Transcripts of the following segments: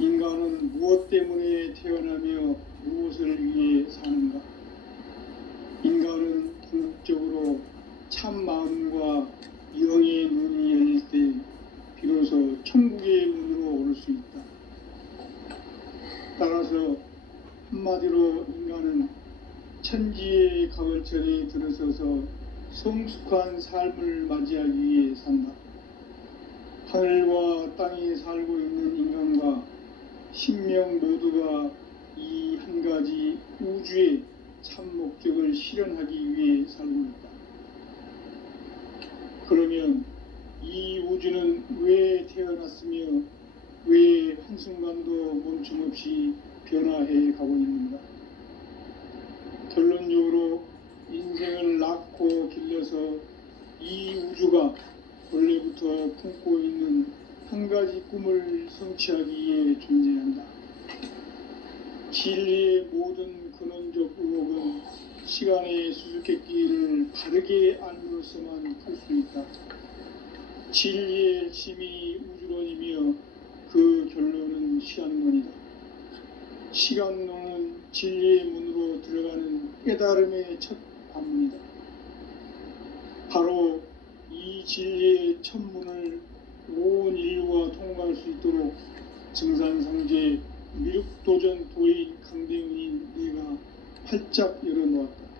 인간은 무엇 때문에 태어나며 무엇을 위해 사는가? 인간은 궁극적으로 참 마음과 영의 눈이 열릴 때 비로소 천국의 문으로 오를 수 있다. 따라서 한마디로 인간은 천지의 가을철에 들어서서 성숙한 삶을 맞이하기 위해 산다. 하늘과 땅에 살고 있는 인간과 신명 모두가 이 한 가지 우주의 참 목적을 실현하기 위해 살고 있다. 그러면 이 우주는 왜 태어났으며 왜 한순간도 멈춤없이 변화해 가고 있는가? 결론적으로 인생을 낳고 길러서 이 우주가 원래부터 품고 있는 한 가지 꿈을 성취하기 위해 존재한다. 진리의 모든 근원적 의혹은 시간의 수수께끼를 바르게 알므로서만 풀 수 있다. 진리의 핵심이 우주론이며 그 결론은 시간론이다. 시간론은 진리의 문으로 들어가는 깨달음의 첫 관문이다. 바로 이 진리의 첫 문을 온 인류가 통과할 수 있도록 증산상제 미륵도전 도인 강대훈인 내가 활짝 열어놓았다.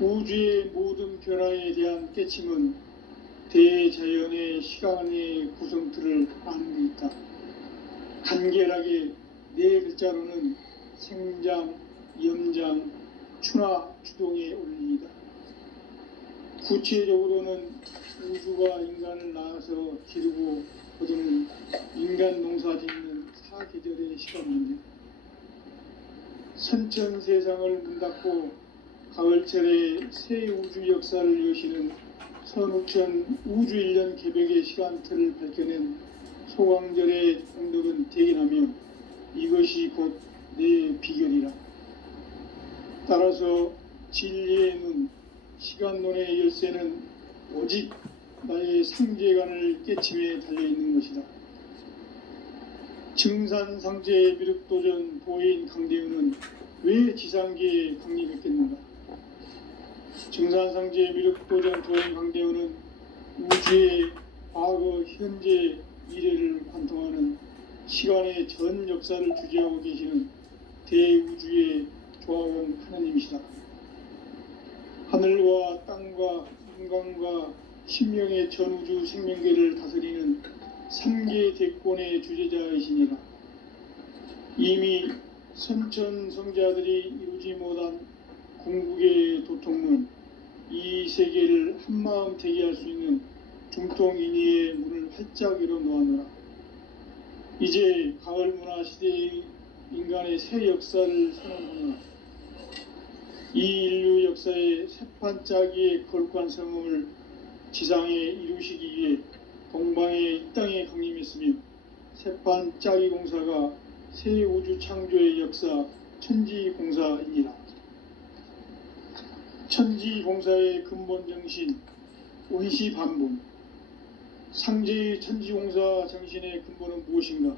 우주의 모든 변화에 대한 깨침은 대자연의 시간의 구성틀을 아는 데 있다. 간결하게 네 글자로는 생장, 염장, 추나 추동의 원리이다. 구체적으로는 우주가 인간을 낳아서 기르고 거두는 인간 농사 짓는 사계절의 시간 문제. 선천 세상을 문 닫고 가을철에 새 우주 역사를 여시는 선우천 우주 1년 개벽의 시간틀을 밝혀낸 소강절의 공덕은 대견하며 이것이 곧 내 비결이라. 따라서 진리의 눈, 시간론의 열쇠는 오직 나의 상제관을 깨침에 달려있는 것이다. 증산상제 미륵도전 도인 강대훈은 왜 지상계에 강림했겠는가? 증산상제 미륵도전 도인 강대훈은 우주의 과거, 현재, 미래를 관통하는 시간의 전 역사를 주재하고 계시는 대우주의 조화원 하나님이시다. 하늘과 땅과 인간과 신명의 전우주 생명계를 다스리는 3계 대권의 주재자이시니라. 이미 선천성자들이 이루지 못한 궁극의 도통문, 이 세계를 한마음 대기할 수 있는 중통인의의 문을 활짝 열어놓았노라. 이제 가을 문화 시대의 인간의 새 역사를 선언하노라. 이 인류 역사의 새판짜기의 거룩한 성음을 지상에 이루시기 위해 동방의 이 땅에 강림했으며 새판짜기 공사가 새 우주 창조의 역사 천지공사이니라. 천지공사의 근본 정신 온시반본. 상제의 천지공사 정신의 근본은 무엇인가?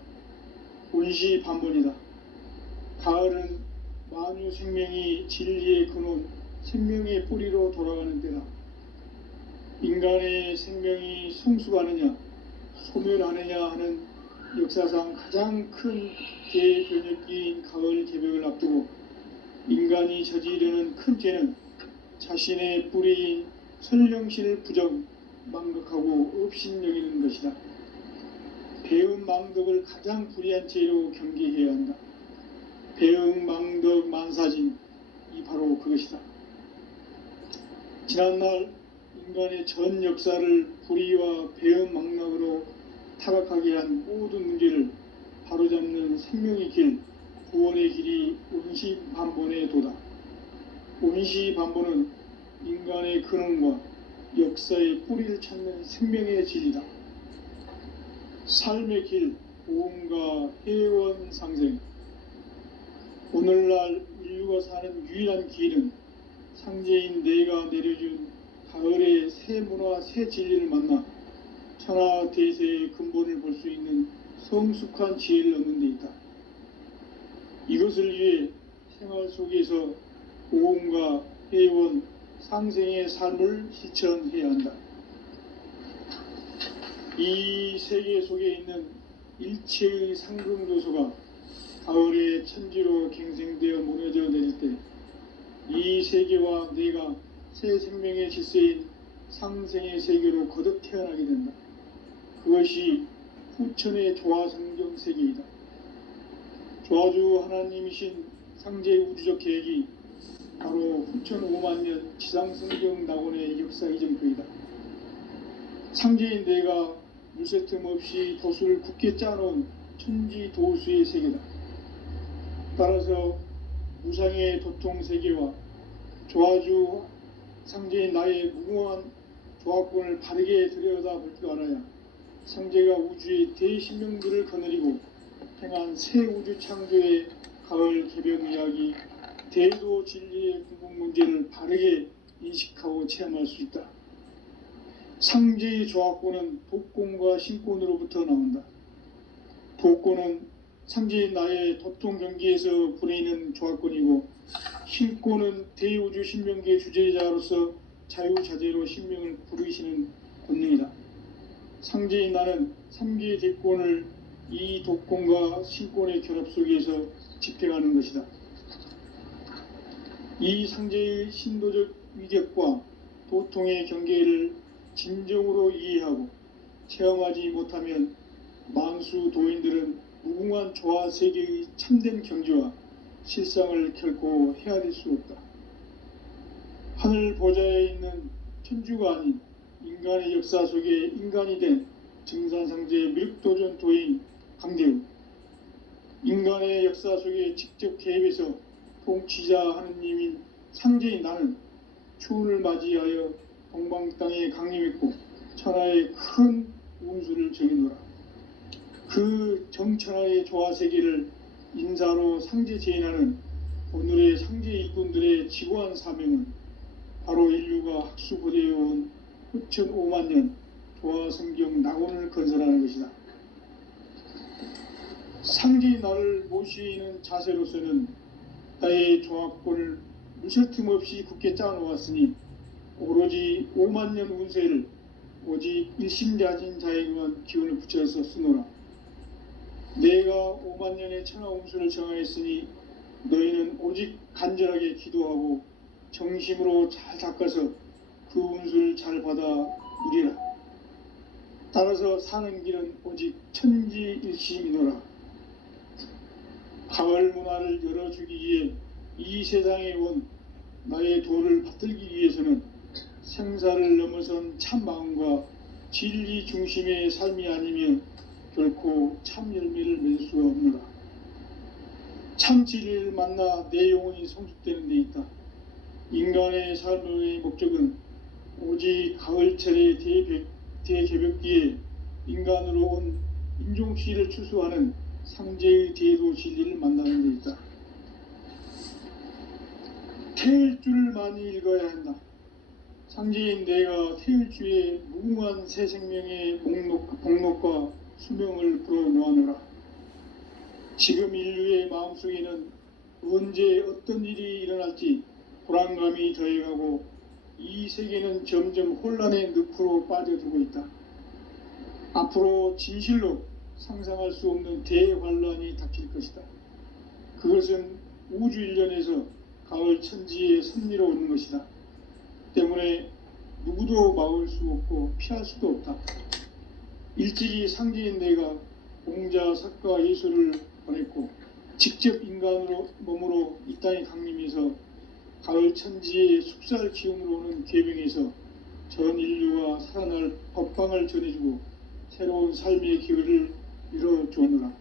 온시반본이다. 가을은 만유 생명이 진리의 근원, 생명의 뿌리로 돌아가는 때다. 인간의 생명이 성숙하느냐, 소멸하느냐 하는 역사상 가장 큰 대변혁기인 가을 개벽을 앞두고 인간이 저지르는 큰 죄는 자신의 뿌리인 선령신을 부정, 망덕하고 업신여기는 것이다. 배음 망덕을 가장 불의한 죄로 경계해야 한다. 배음 망덕 만사진, 이 바로 그것이다. 지난날 인간의 전 역사를 불의와 배음 망락으로 타락하게 한 모든 문제를 바로잡는 생명의 길, 구원의 길이 온시반본의 도다. 온시반본은 인간의 근원과 역사의 뿌리를 찾는 생명의 진리다. 삶의 길, 보험과 회원 상생. 오늘날 인류가 사는 유일한 길은 상제인 내가 내려준 가을의 새 문화, 새 진리를 만나 천하 대세의 근본을 볼 수 있는 성숙한 지혜를 얻는 데 있다. 이것을 위해 생활 속에서 고음과 회원, 상생의 삶을 실천해야 한다. 이 세계 속에 있는 일체의 상승조소가 가을의 천지로 갱생되어 무너져 내릴 때 이 세계와 내가 새 생명의 질서인 상생의 세계로 거듭 태어나게 된다. 그것이 후천의 조화성경 세계이다. 조화주 하나님이신 상제의 우주적 계획이 바로 후천 5만 년 지상성경 낙원의 역사 이전표이다. 상제인 내가 물새 틈 없이 도수를 굳게 짜놓은 천지 도수의 세계다. 따라서 무상의 도통 세계와 조화주 상제인 나의 무궁한 조화권을 바르게 들여다볼 줄 알아야 상제가 우주의 대신명들을 거느리고 행한 새 우주 창조의 가을 개변 이야기, 대도 진리의 궁극 문제를 바르게 인식하고 체험할 수 있다. 상제의 조화권은 독권과 신권으로부터 나온다. 독권은 상제인 나의 도통 경기에서 부리는 조화권이고, 신권은 대우주 신명계의 주제자로서 자유자재로 신명을 부르시는 권능이다. 상제인 나는 3개의 대권을 이 독권과 신권의 결합 속에서 집행하는 것이다. 이 상제의 신도적 위격과 도통의 경계를 진정으로 이해하고 체험하지 못하면 만수 도인들은 무궁한 조화 세계의 참된 경지와 실상을 결코 헤아릴 수 없다. 하늘 보좌에 있는 천주가 아닌 인간의 역사 속에 인간이 된 증산상제의 미륵도전 도인 강대우, 인간의 역사 속에 직접 개입해서 통치자 하느님인 상제인 나는 추운을 맞이하여 동방 땅에 강림했고 천하의 큰 운수를 정해노라. 그 정천하의 조화세계를 인사로 상제 제인하는 오늘의 상제 일꾼들의 지고한 사명은 바로 인류가 학수고대해온 후천 5만 년 조화성경 낙원을 건설하는 것이다. 상제의 나를 모시는 자세로서는 나의 조화권을 무쇠 틈 없이 굳게 짜놓았으니 오로지 5만 년 운세를 오직 일심가진 자에게만 기운을 붙여서 쓰노라. 내가 5만 년의 천하 운수를 정하였으니 너희는 오직 간절하게 기도하고 정심으로 잘 닦아서 그 운수를 잘 받아 누리라. 따라서 사는 길은 오직 천지일심이노라. 가을 문화를 열어주기 위해 이 세상에 온 나의 도를 받들기 위해서는 생사를 넘어선 참 마음과 진리 중심의 삶이 아니면 결코 참 열매를 맺을 수가 없노라. 참 진리를 만나 내 영혼이 성숙되는 데 있다. 인간의 삶의 목적은 오직 가을철의 대개벽기에 인간으로 온 인종시를 추수하는 상제의 대도 진리를 만나는 데 있다. 태일주를 많이 읽어야 한다. 상제인 내가 태일주의 무궁한 새 생명의 복록과 수명을 불어놓아노라. 지금 인류의 마음속에는 언제 어떤 일이 일어날지 불안감이 더해가고 이 세계는 점점 혼란의 늪으로 빠져들고 있다. 앞으로 진실로 상상할 수 없는 대환란이 닥칠 것이다. 그것은 우주 일련에서 가을 천지의 섭리로 오는 것이다. 때문에 누구도 막을 수 없고 피할 수도 없다. 일찍이 상제인 내가 공자, 석가, 예수를 보냈고 직접 인간으로 몸으로 이 땅에 강림해서 가을 천지의 숙살 기운으로 오는 계명에서 전 인류와 살아날 법방을 전해주고 새로운 삶의 기회를 이뤄주오노라.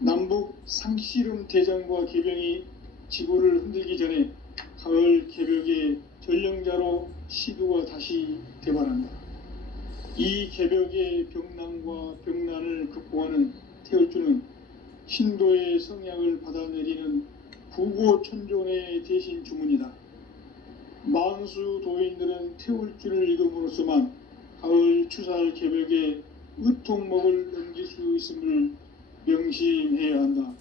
남북 상씨름 대전과 계병이 지구를 흔들기 전에 가을 개벽의 전령자로 시두가 다시 대발한다. 이 개벽의 병난과 병난을 극복하는 태울주는 신도의 성약을 받아내리는 구고천존의 대신 주문이다. 만수 도인들은 태울주를 읽음으로써만 가을 추살 개벽에 으통목을 넘길 수 있음을 명심해야 한다.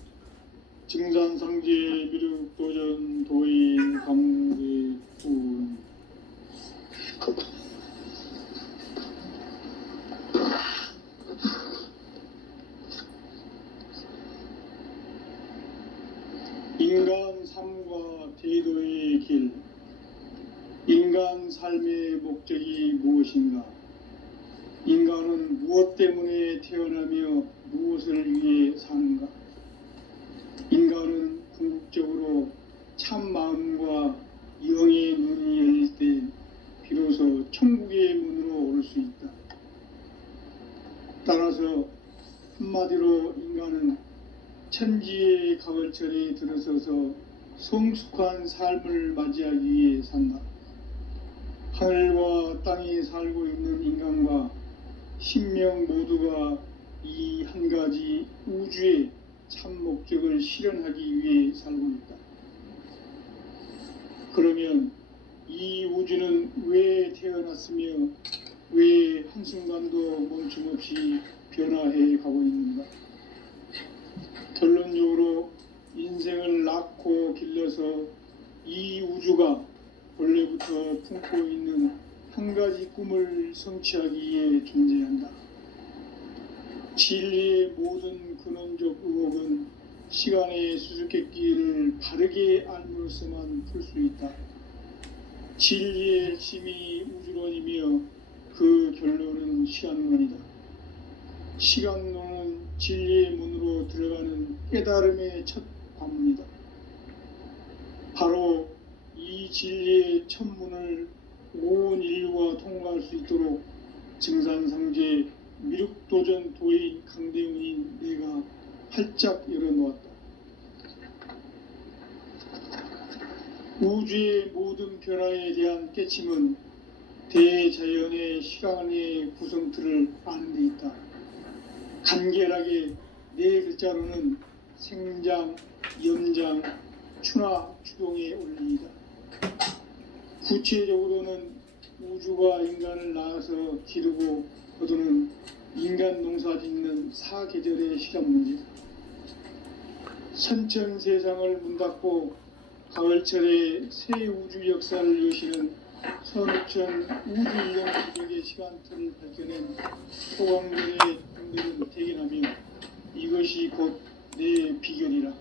증산상제 미륵도전 도인 강대군. 인간 삶과 대도의 길. 인간 삶의 목적이 무엇인가? 인간은 무엇 때문에 태어나며 무엇을 위해 사는가? 인간은 궁극적으로 참 마음과 영의 눈이 열릴 때 비로소 천국의 문으로 오를 수 있다. 따라서 한마디로 인간은 천지의 가을철에 들어서서 성숙한 삶을 맞이하기 위해 산다. 하늘과 땅에 살고 있는 인간과 신명 모두가 이 한 가지 우주의 참 목적을 실현하기 위해 살고 있다. 그러면 이 우주는 왜 태어났으며 왜 한순간도 멈춤없이 변화해 가고 있는가? 결론적으로 인생을 낳고 길러서 이 우주가 원래부터 품고 있는 한 가지 꿈을 성취하기 위해 존재한다. 진리의 모든 근원적 의혹은 시간의 수수께끼를 바르게 알므로서만 풀 수 있다. 진리의 핵심이 우주론이며 그 결론은 시간론이다. 시간론은 진리의 문으로 들어가는 깨달음의 첫 관문이다. 바로 이 진리의 첫 문을 온 인류가 통과할 수 있도록 증산상제 미륵도전 도인 강대훈인 내가 활짝 열어놓았다. 우주의 모든 변화에 대한 깨침은 대자연의 시간의 구성틀을 아는 데 있다. 간결하게 네 글자로는 생장, 연장, 추나 추동의 원리이다. 구체적으로는 우주가 인간을 낳아서 기르고 거두는 인간 농사 짓는 사계절의 시간 문제. 선천 세상을 문닫고 가을철에 새 우주 역사를 여시는 선우천 우주인력 기적의 시간틀을 밝혀낸 소강들의 분들은 대견하며 이것이 곧 내 비결이라.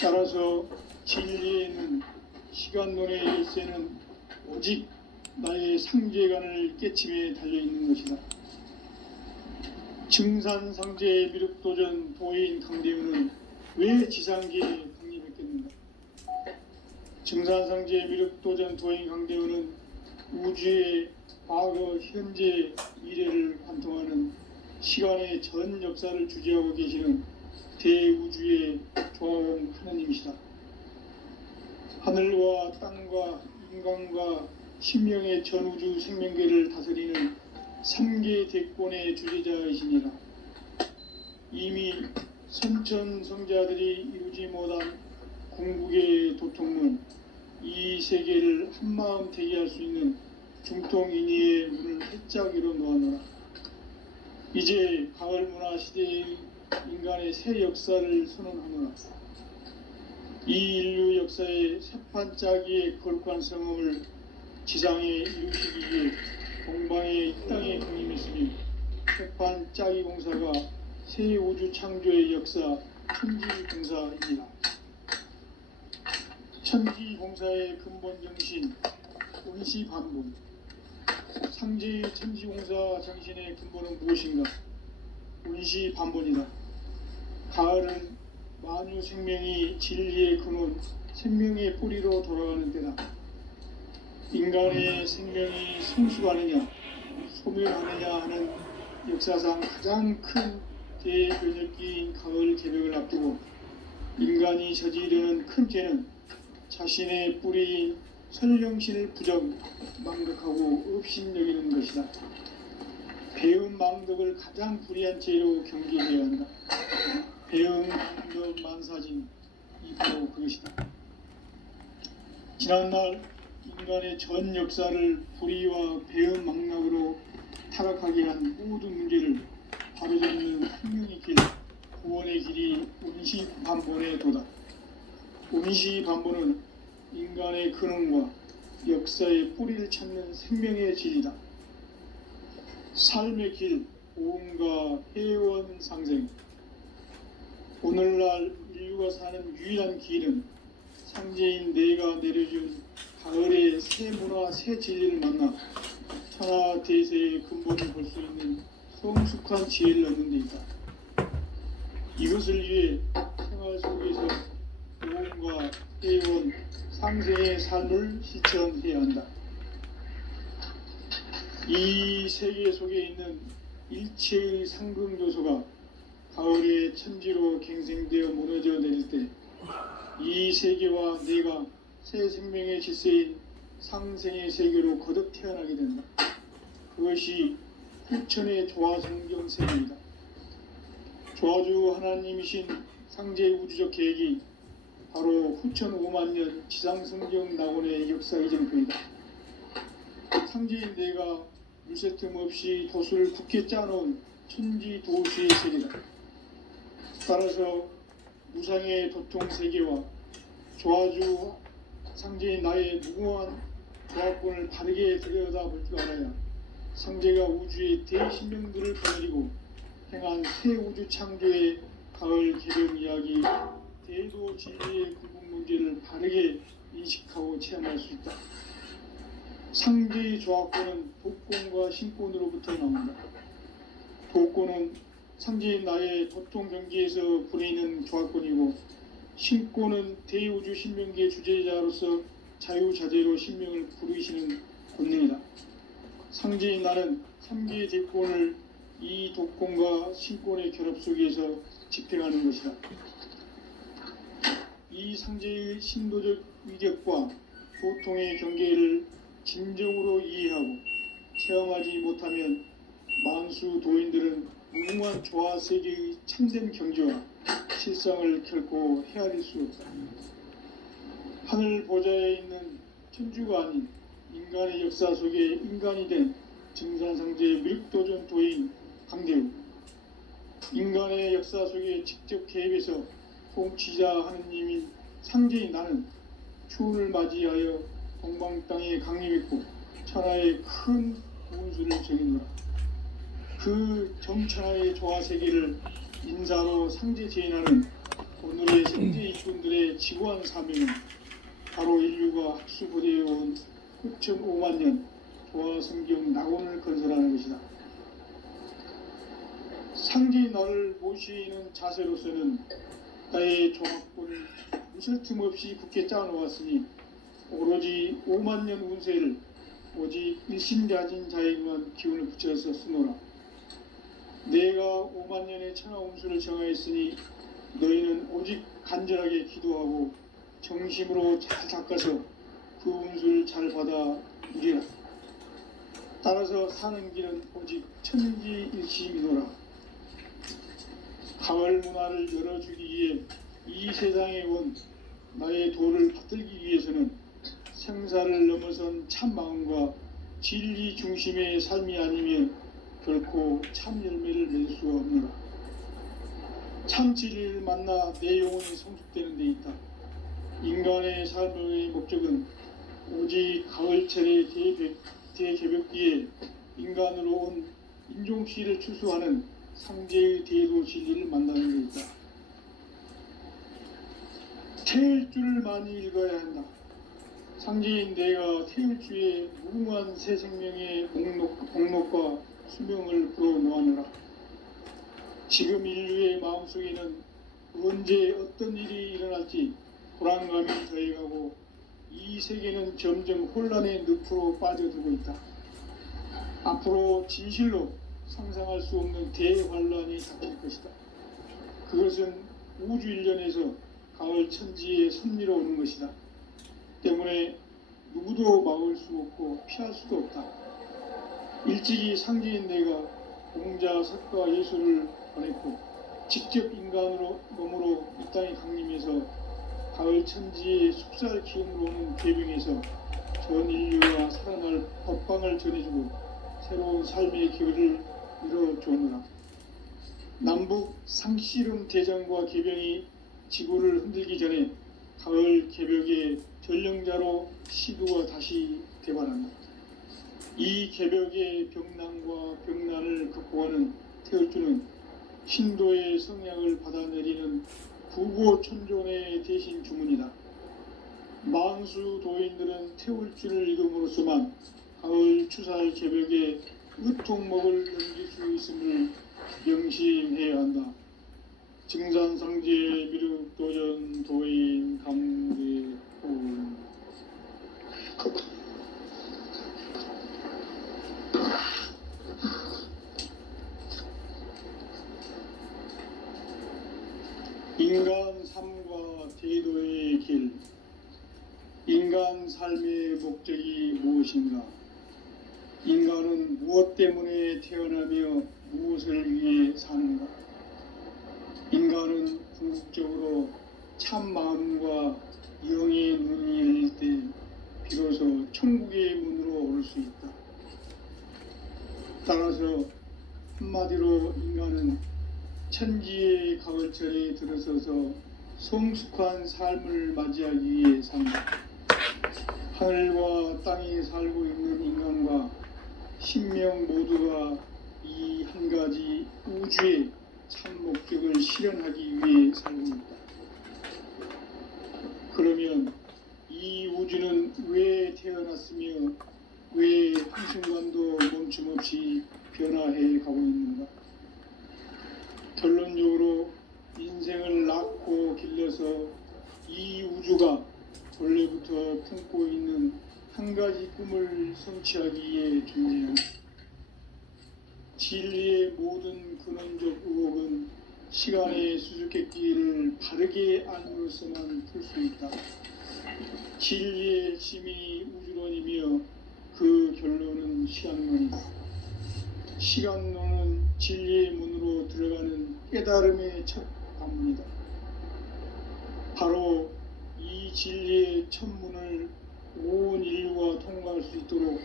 따라서 진리에는 시간론의 일세는 오직 나의 상제관을 깨침에 달려있는 것이다. 증산상제 미륵도전 도인 강대훈은 왜 지상계에 강림했겠는가? 증산상제 미륵도전 도인 강대훈은 우주의 과거, 현재, 미래를 관통하는 시간의 전 역사를 주재하고 계시는 대우주의 조화원 하나님이시다. 하늘과 땅과 인간과 신명의 전우주 생명계를 다스리는 3계 대권의 주재자이시니라. 이미 선천성자들이 이루지 못한 궁극의 도통문, 이 세계를 한마음 대기할 수 있는 중통인의의 문을 활짝 열어놓았노라. 이제 가을 문화 시대의 인간의 새 역사를 선언하노라. 이 인류 역사의 새판짜기의 거룩한 성음을 지상에 이루시기 위해 동방의 이 땅에 강림했으며 새판짜기 공사가 새 우주 창조의 역사 천지공사입니다. 천지공사의 근본 정신 원시반복. 상제의 천지공사 정신의 근본은 무엇인가? 원시반복이다. 가을은 만유 생명이 진리의 근원, 생명의 뿌리로 돌아가는 때다. 인간의 생명이 성숙하느냐, 소멸하느냐 하는 역사상 가장 큰 대변혁기인 가을 개벽을 앞두고 인간이 저지르는 큰 죄는 자신의 뿌리인 설령신을 부정, 망덕하고 업신여기는 것이다. 배운 망덕을 가장 불의한 죄로 경계해야 한다. 배운 망덕 만사진, 이 바로 그것이다. 지난날 인간의 전 역사를 불의와 배은 망락으로 타락하게 한 모든 문제를 바로잡는 생명의 길, 구원의 길이 운시반본에 도다. 운시반본은 인간의 근원과 역사의 뿌리를 찾는 생명의 길이다. 삶의 길, 보험과 회원 상생. 오늘날 인류가 사는 유일한 길은 상제인 내가 내려준 가을의 새 문화, 새 진리를 만나 천하 대세의 근본을 볼 수 있는 성숙한 지혜를 얻는 데 있다. 이것을 위해 생활 속에서 보험과 회원, 상생의 삶을 실천해야 한다. 이 세계 속에 있는 일체의 상금 요소가 가을의 천지로 갱생되어 무너져 내릴 때 이 세계와 내가 새 생명의 질서인 상생의 세계로 거듭 태어나게 된다. 그것이 후천의 조화성경 세계이다. 조화주 하나님이신 상제의 우주적 계획이 바로 후천 5만 년 지상성경 낙원의 역사 이정표이다. 상제인 내가 물새 틈 없이 도수를 굳게 짜놓은 천지 도시의 세계다. 따라서 무상의 도통 세계와 조화주 상제인 나의 무궁한 조합권을 바르게 들여다볼 줄 알아야 상제가 우주의 대신명들을 거느리고 행한 새 우주 창조의 가을 개변 이야기, 대도 진리의 근본 문제를 바르게 인식하고 체험할 수 있다. 상제의 조합권은 독권과 신권으로부터 나온다. 독권은 상제인 나의 도통 경계에서 부리는 조합권이고, 신권은 대우주 신명기의 주제자로서 자유자재로 신명을 부르시는 권능이다. 상제인 나는 3개의 대권을 이 독권과 신권의 결합 속에서 집행하는 것이다. 이 상제의 신도적 위격과 도통의 경계를 진정으로 이해하고 체험하지 못하면 만수 도인들은 무궁한 조화 세계의 참된 경지와 실상을 결코 헤아릴 수 없다. 하늘 보좌에 있는 천주가 아닌 인간의 역사 속에 인간이 된 증산상제의 밀도전 도인 강대우, 인간의 역사 속에 직접 개입해서 통치자 하느님인 상제인 나는 추운을 맞이하여 동방 땅에 강림했고 천하의 큰 운수를 정했노라. 그 정천하의 조화 세계를 인사로 상제 제인하는 오늘의 생제 이꾼들의 지구한 사명은 바로 인류가 학수부대해온 9,5만 년 조화 성경 낙원을 건설하는 것이다. 상제인 나를 모시는 자세로서는 나의 조합권을 무슨 틈 없이 굳게 짜놓았으니 오로지 5만 년 운세를 오직 일심가진 자에게만 기운을 붙여서 쓰노라. 내가 5만 년의 천하 운수를 정하였으니 너희는 오직 간절하게 기도하고 정심으로 잘 닦아서 그 운수를 잘 받아 누리라. 따라서 사는 길은 오직 천지일심이노라. 가을 문화를 열어주기 위해 이 세상에 온 나의 도를 받들기 위해서는 생사를 넘어선 참 마음과 진리 중심의 삶이 아니면 결코 참 열매를 맺을 수가 없노라. 참 진리를 만나 내 영혼이 성숙되는 데 있다. 인간의 삶의 목적은 오직 가을철의 대개벽기에 인간으로 온 인종씨를 추수하는 상제의 대도 진리를 만나는 데 있다. 태일주를 많이 읽어야 한다. 상제인 내가 태일주의 무궁한 새 생명의 목록과 수명을 불어놓아노라. 지금 인류의 마음속에는 언제 어떤 일이 일어날지 불안감이 더해가고 이 세계는 점점 혼란의 늪으로 빠져들고 있다. 앞으로 진실로 상상할 수 없는 대환란이 닥칠 것이다. 그것은 우주 일련에서 가을 천지에 선미로 오는 것이다. 때문에 누구도 막을 수 없고 피할 수도 없다. 일찍이 상제인 내가 공자, 석가, 예수를 보냈고 직접 인간으로 몸으로 이 땅에 강림해서 가을 천지의 숙살 기운으로 오는 계병에서 전 인류가 살아날 법방을 전해주고 새로운 삶의 기회를 열어주느라. 남북 상씨름 대전과 개병이 지구를 흔들기 전에 가을 개벽의 전령자로 시도가 다시 되발한다. 이 개벽의 병난과 병난을 극복하는 태울주는 신도의 성약을 받아내리는 구고천존의 대신 주문이다. 만수 도인들은 태울주를 읽음으로써만 가을 추살 개벽의 으통목을 넘길 수 있음을 명심해야 한다. 증산상제 미륵도전 도인 강대호. 인간 삶과 대도의 길. 인간 삶의 목적이 무엇인가? 인간은 무엇 때문에 태어나며 무엇을 위해 사는가? 인간은 궁극적으로 참 마음과 영의 눈이 열릴 때 비로소 천국의 문으로 올 수 있다. 따라서 한마디로 인간은 천지의 가을철에 들어서서 성숙한 삶을 맞이하기 위해 산다. 하늘과 땅에 살고 있는 인간과 신명 모두가 이 한 가지 우주의 참 목적을 실현하기 위해 살고 있다. 그러면 이 우주는 왜 태어났으며 왜 한순간도 멈춤없이 변화해 가고 있는가? 결론적으로 인생을 낳고 길러서 이 우주가 원래부터 품고 있는 한 가지 꿈을 성취하기 위해 존재한다. 진리의 모든 근원적 의혹은 시간의 수수께끼를 바르게 알므로써만 풀 수 있다. 진리의 핵심이 우주론이며 그 결론은 시간론이다. 시간론은 진리의 문으로 들어가는 깨달음의 첫 관문이다. 바로 이 진리의 첫 문을 온 인류가 통과할 수 있도록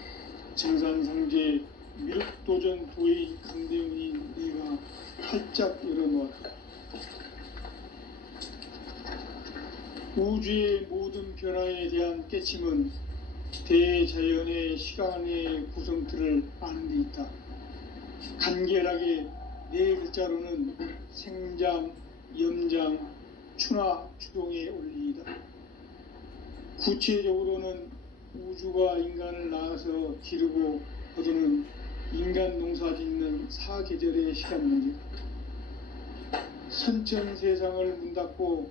증산상제 미륵도전 도인 강대훈이 내가 활짝 열어놓았다. 우주의 모든 변화에 대한 깨침은 대자연의 시간의 구성틀을 아는 데 있다. 간결하게 네 글자로는 생장, 염장, 추나 추동의 원리이다. 구체적으로는 우주가 인간을 낳아서 기르고 거두는 인간 농사 짓는 사계절의 시간 문제. 선천 세상을 문 닫고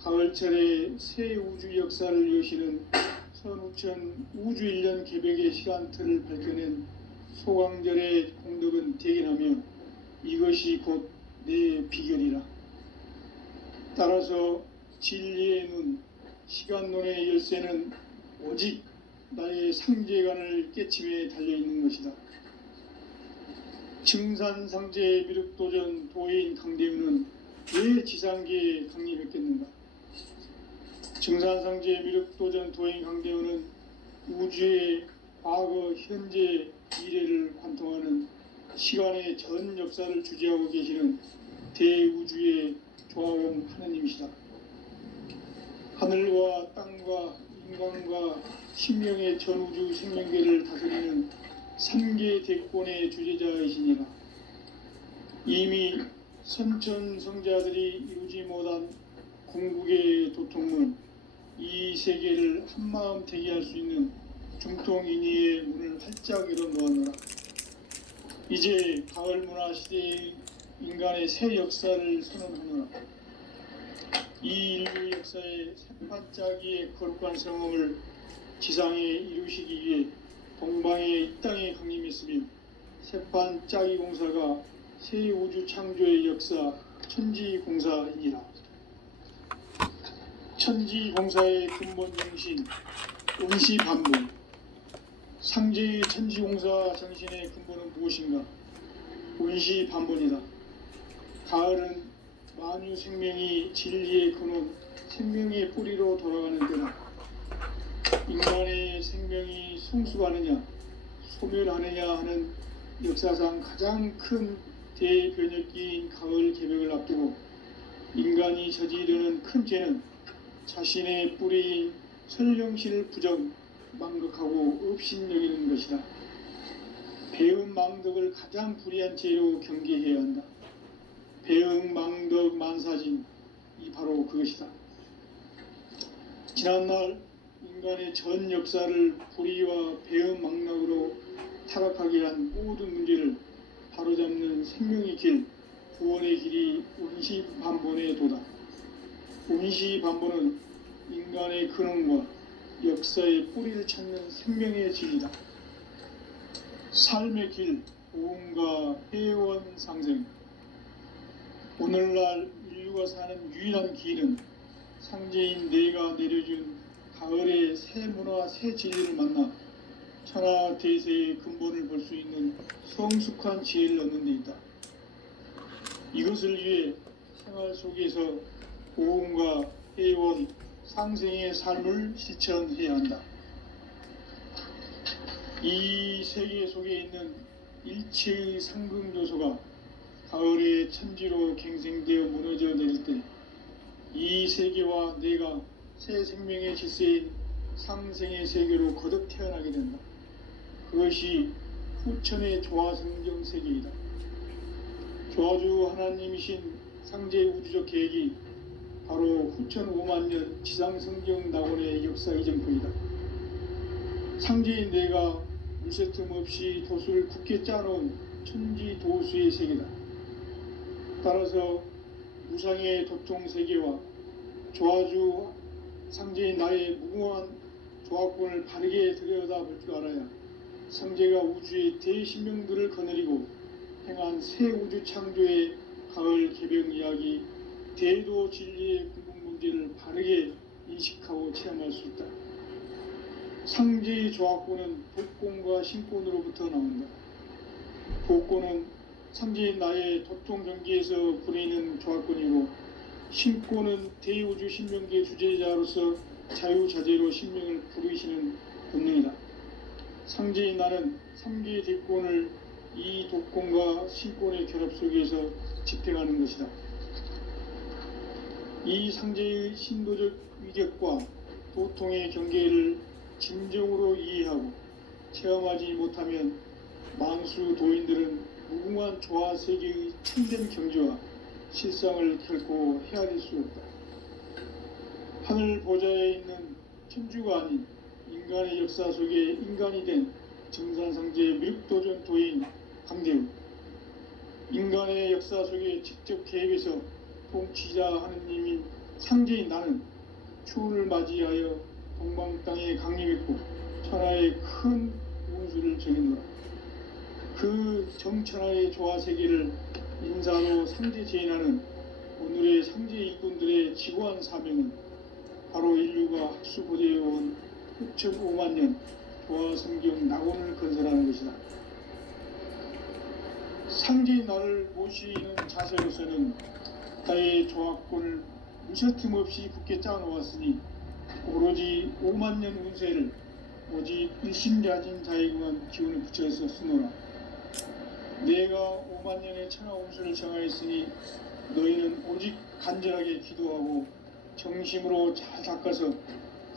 가을철에 새 우주 역사를 여시는 선우천 우주 1년 개벽의 시간틀을 밝혀낸 소강절의 공덕은 대견하며 이것이 곧 내 비결이라. 따라서 진리의 눈, 시간론의 열쇠는 오직 나의 상제관을 깨침에 달려있는 것이다. 증산상제 미륵도전 도인 강대훈은 왜 지상계에 강림했겠는가? 증산상제 미륵도전 도인 강대훈은 우주의 과거, 현재, 미래를 관통하는 시간의 전 역사를 주재하고 계시는 대우주의 조화원 하느님이시다. 하늘과 땅과 인간과 신명의 전우주 생명계를 다스리는 3계 대권의 주재자이시니라. 이미 선천성자들이 이루지 못한 궁극의 도통문, 이 세계를 한마음 되게 할 수 있는 중통인의의 문을 활짝 열어놓았노라. 이제 가을 문화 시대의 인간의 새 역사를 선언하노라. 이 인류 역사의 새반짝이의 거룩한 성험을 지상에 이루시기 위해 동방의 이 땅에 강림했으며 새반짝이 공사가 새 우주 창조의 역사 천지공사이니라. 천지공사의 근본 정신 응시반문. 상제의 천지공사 정신의 근본은 무엇인가? 응시반문이다. 가을은 만유 생명이 진리의 근원, 생명의 뿌리로 돌아가는 때다. 인간의 생명이 성숙하느냐 소멸하느냐 하는 역사상 가장 큰 대변혁기인 가을 개벽을 앞두고 인간이 저지르는 큰 죄는 자신의 뿌리인 설령실 부정 망극하고 업신여기는 것이다. 배은 망덕을 가장 불의한 죄로 경계해야 한다. 배은 망덕 만사진 이 바로 그것이다. 지난날 인간의 전 역사를 불의와 배은 망락으로 타락하게 한 모든 문제를 바로잡는 생명의 길, 구원의 길이 운시반본에 도다. 운시반본은 인간의 근원과 역사의 뿌리를 찾는 생명의 진리다. 삶의 길, 고음과 회원 상생. 오늘날 인류가 사는 유일한 길은 상제인 내가 내려준 가을의 새 문화, 새 진리를 만나 천하 대세의 근본을 볼 수 있는 성숙한 지혜를 얻는 데 있다. 이것을 위해 생활 속에서 고음과 회원, 상생의 삶을 실천해야 한다. 이 세계 속에 있는 일체의 상금 요소가 가을의 천지로 갱생되어 무너져 내릴 때 이 세계와 내가 새 생명의 질서인 상생의 세계로 거듭 태어나게 된다. 그것이 후천의 조화성경 세계이다. 조화주 하나님이신 상제 우주적 계획이 바로 후천 5만년 지상성경 낙원의 역사 이전포이다. 상제인 내가 물새 틈 없이 도수를 굳게 짜놓은 천지 도수의 세계다. 따라서 무상의 도통 세계와 조화주 상제인 나의 무궁한 조화권을 바르게 들여다볼 줄 알아야 상제가 우주의 대신명들을 거느리고 행한 새 우주 창조의 가을 개벽 이야기 대도 진리의 근본 문제를 바르게 인식하고 체험할 수 있다. 상제의 조화권은 복권과 신권으로부터 나온다. 복권은 상제인 나의 도통 경계에서 부리는 조화권이고 신권은 대우주 신명계 주제자로서 자유자재로 신명을 부르시는 본능이다. 상제인 나는 3개의 대권을 이 독권과 신권의 결합 속에서 집행하는 것이다. 이 상제의 신도적 위격과 도통의 경계를 진정으로 이해하고 체험하지 못하면 만수 도인들은 무궁한 조화 세계의 참된 경지와 실상을 결코 헤아릴 수 없다. 하늘 보좌에 있는 천주가 아닌 인간의 역사 속에 인간이 된 정산상제 밀도전 도인 강대우, 인간의 역사 속에 직접 개입해서 통치자 하느님인 상제인 나는 추운을 맞이하여 동방 땅에 강림했고 천하의 큰 운수를 정해놓아 그 정천하의 조화 세계를 인사로 상제 제인하는 오늘의 상제 일꾼들의 지고한 사명은 바로 인류가 학수고대해온 6,500년 조화 성경 낙원을 건설하는 것이다. 상제인 나를 모시는 자세로서는 나의 조화권을 무셔틈 없이 굳게 짜놓았으니 오로지 5만년 운세를 오직 일심자진 자에게만 기운을 붙여서 쓰노라. 내가 5만년의 천하 운수를 정하였으니 너희는 오직 간절하게 기도하고 정심으로 잘 닦아서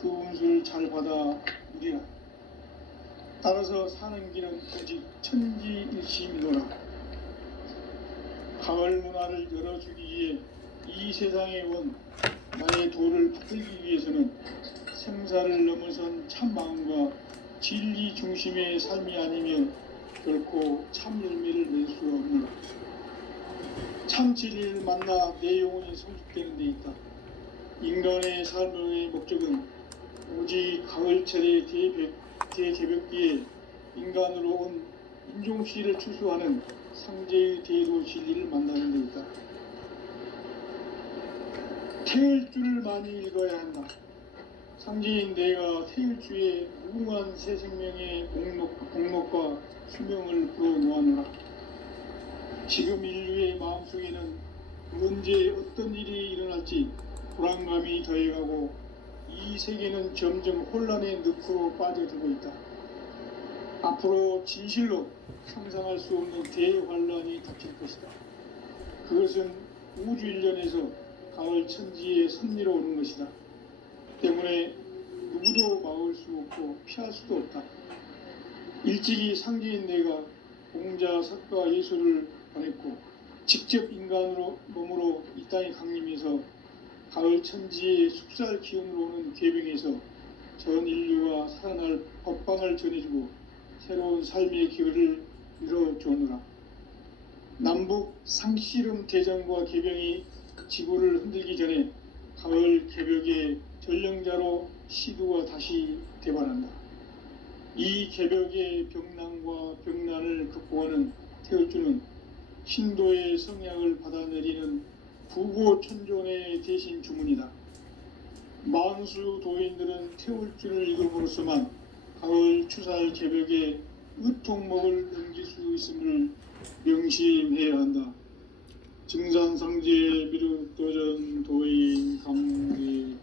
그 운수를 잘 받아 누리라. 따라서 사는 길은 오직 천지일심이노라. 가을 문화를 열어주기 위해 이 세상에 온 나의 도를 받들기 위해서는 생사를 넘어선 참 마음과 진리 중심의 삶이 아니면 결코 참 열매를 낼 수 없노라. 참 진리를 만나 내 영혼이 성숙되는 데 있다. 인간의 삶의 목적은 오직 가을철의 대개벽기에 인간으로 온 인종시를 추수하는 상제의 대도 진리를 만나는 데 있다. 태일주를 많이 읽어야 한다. 상제인 내가 태일주의 무궁한 새 생명의 공록과 수명을 불어놓아노라. 지금 인류의 마음속에는 언제 어떤 일이 일어날지 불안감이 더해가고 이 세계는 점점 혼란의 늪으로 빠져들고 있다. 앞으로 진실로 상상할 수 없는 대환란이 닥칠 것이다. 그것은 우주 일련에서 가을 천지에 선미로 오는 것이다. 때문에 누구도 막을 수 없고 피할 수도 없다. 일찍이 상제인 내가 공자, 석가, 예수를 보냈고 직접 인간으로 몸으로 이 땅에 강림해서 가을 천지의 숙살 기운으로 오는 계병에서 전 인류가 살아날 법방을 전해주고 새로운 삶의 기회를 이뤄주느라. 남북 상씨름 대전과 계병이 지구를 흔들기 전에 가을 개벽의 전령자로 시두가 다시 되반한다. 이 개벽의 병난과 병난을 극복하는 태울주는 신도의 성약을 받아내리는 구고천존의 대신 주문이다. 만수 도인들은 태울주를 읽음으로써만 가을 추살 개벽의 의통목을 넘길 수 있음을 명심해야 한다. 증산상제 미륵도전 도인 강리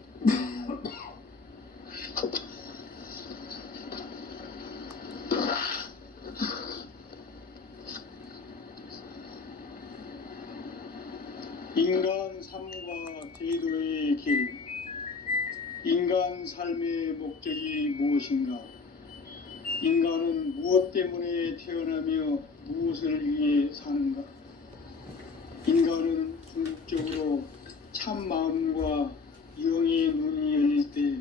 인간 삶과 제도의 길. 인간 삶의 목적이 무엇인가? 인간은 무엇 때문에 태어나며 무엇을 위해 사는가? 인간은 궁극적으로 참 마음과 영의 눈이 열릴 때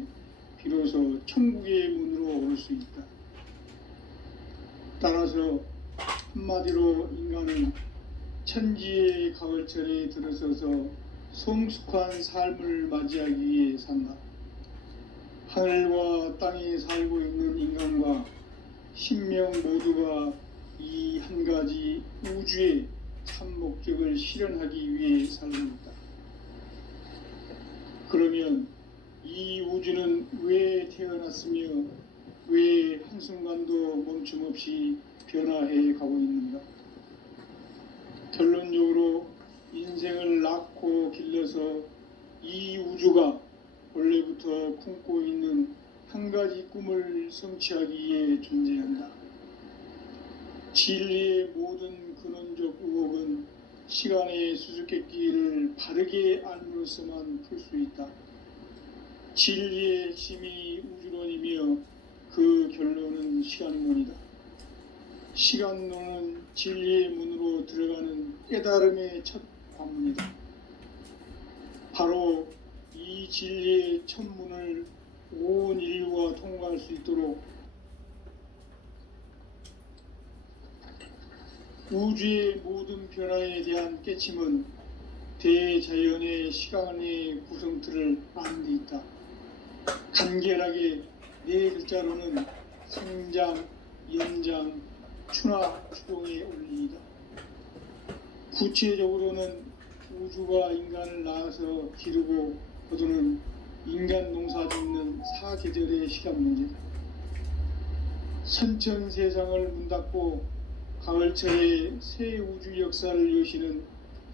비로소 천국의 문으로 올 수 있다. 따라서 한마디로 인간은 천지의 가을철에 들어서서 성숙한 삶을 맞이하기 위해 산다. 하늘과 땅에 살고 있는 인간과 신명 모두가 이 한 가지 우주의 참 목적을 실현하기 위해 살고 있다. 그러면 이 우주는 왜 태어났으며 왜 한순간도 멈춤 없이 변화해 가고 있는가? 결론적으로 인생을 낳고 길러서 이 우주가 원래부터 품고 있는 한 가지 꿈을 성취하기 위해 존재한다. 진리의 모든 근원적 의혹은 시간의 수수께끼를 바르게 알므로서만 풀 수 있다. 진리의 핵심이 우주론이며 그 결론은 시간론이다. 시간론은 진리의 문으로 들어가는 깨달음의 첫 관문이다. 바로 이 진리의 첫 문을 온 인류가 통과할 수 있도록 우주의 모든 변화에 대한 깨침은 대자연의 시간의 구성틀을 아는 데 있다. 간결하게 네 글자로는 성장, 연장, 추나 추동의 원리이다. 구체적으로는 우주가 인간을 낳아서 기르고 거두는 인간 농사 짓는 사계절의 시간 문제다. 선천 세상을 문 닫고 가을철에 새 우주 역사를 여시는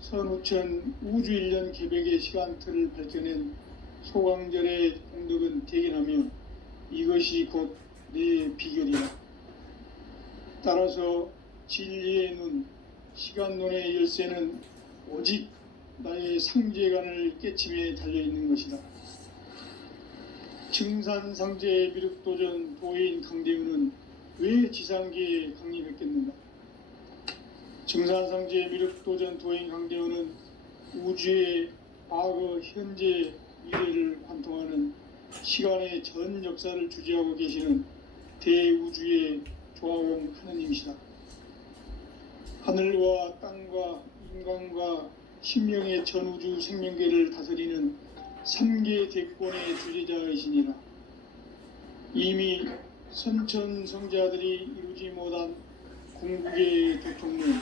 선우천 우주일년 개벽의 시간틀을 밝혀낸 소강절의 공덕은 대견하며 이것이 곧 내 비결이다. 따라서 진리의 눈, 시간론의 열쇠는 오직 나의 상제관을 깨침에 달려있는 것이다. 증산상제 미륵도전 도인 강대우는 왜 지상계에 강림했겠는가? 증산상제 미륵도전 도인 강대우는 우주의 과거, 현재, 미래를 관통하는 시간의 전 역사를 주재하고 계시는 대우주의 조화공 하느님이시다. 하늘과 땅과 인간과 신명의 전우주 생명계를 다스리는 3계 대권의 주재자이시니라. 이미 선천성자들이 이루지 못한 궁극의 도통론,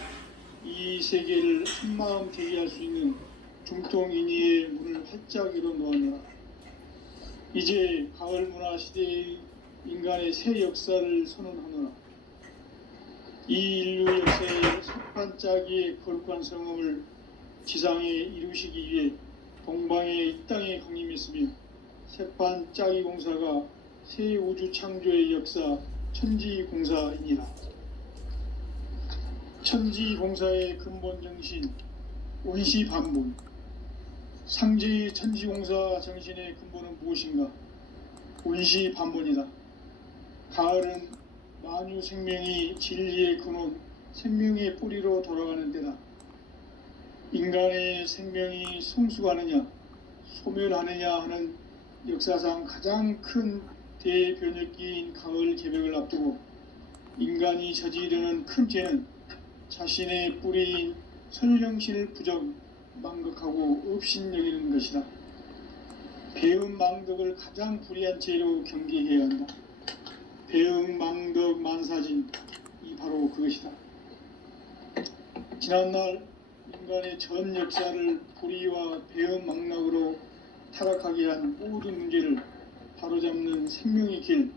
이 세계를 한마음 대기할 수 있는 중통인의의 문을 활짝 열어 놓았노라. 이제 가을 문화 시대의 인간의 새 역사를 선언하노라. 이 인류 역사의 첫 반짝이의 거룩한 성음을 지상에 이루시기 위해 동방의 이 땅에 강림했으며 색반 짜기 공사가 새 우주 창조의 역사 천지공사입니다. 천지공사의 근본 정신 원시반본. 상제의 천지공사 정신의 근본은 무엇인가? 원시반본이다. 가을은 만유 생명이 진리의 근원, 생명의 뿌리로 돌아가는 때다. 인간의 생명이 성숙하느냐 소멸하느냐 하는 역사상 가장 큰 대변혁기인 가을 개벽을 앞두고 인간이 저지르는 큰 죄는 자신의 뿌리인 선령신을 부정, 망극하고 업신여기는 것이다. 배음 망덕을 가장 불의한 죄로 경계해야 한다. 배음 망덕 만사진, 이 바로 그것이다. 지난날 인간의 전 역사를 불의와 배음 망락으로 타락하게 한 모든 문제를 바로잡는 생명의 길,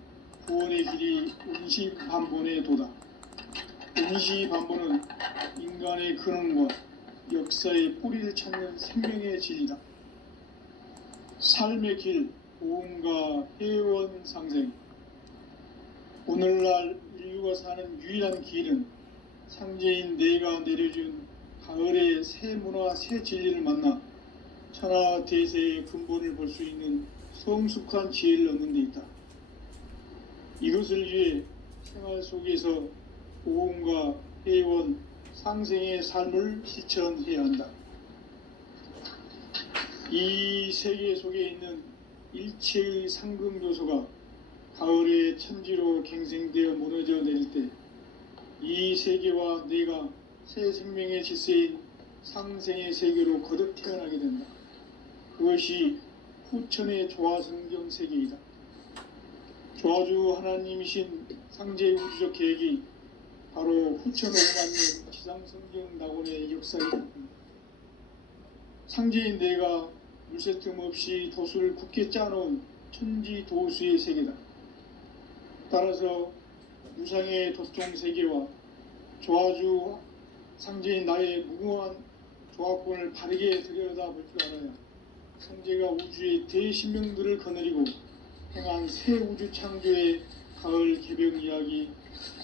구원의 길이 원시반본의 도다. 원시반본은 인간의 근원과 역사의 뿌리를 찾는 생명의 진리다. 삶의 길, 보험과 회원 상생. 오늘날 인류가 사는 유일한 길은 상제인 내가 내려준 가을의 새 문화, 새 진리를 만나 천하 대세의 근본을 볼 수 있는 성숙한 지혜를 얻는 데 있다. 이것을 위해 생활 속에서 보험과 회원, 상생의 삶을 실천해야 한다. 이 세계 속에 있는 일체의 상금 요소가 가을의 천지로 갱생되어 무너져 내릴 때 이 세계와 내가 새 생명의 질서인 상생의 세계로 거듭 태어나게 된다. 그것이 후천의 조화성경 세계이다. 조화주 하나님이신 상제의 우주적 계획이 바로 후천 5만 년 지상성경 낙원의 역사이다. 상제인 내가 물새 틈 없이 도수를 굳게 짜놓은 천지 도수의 세계다. 따라서 무상의 도통 세계와 조화주 상제인 나의 무궁한 조화권을 바르게 들여다볼 줄 알아야 상제가 우주의 대신명들을 거느리고 행한 새 우주 창조의 가을 개벽 이야기,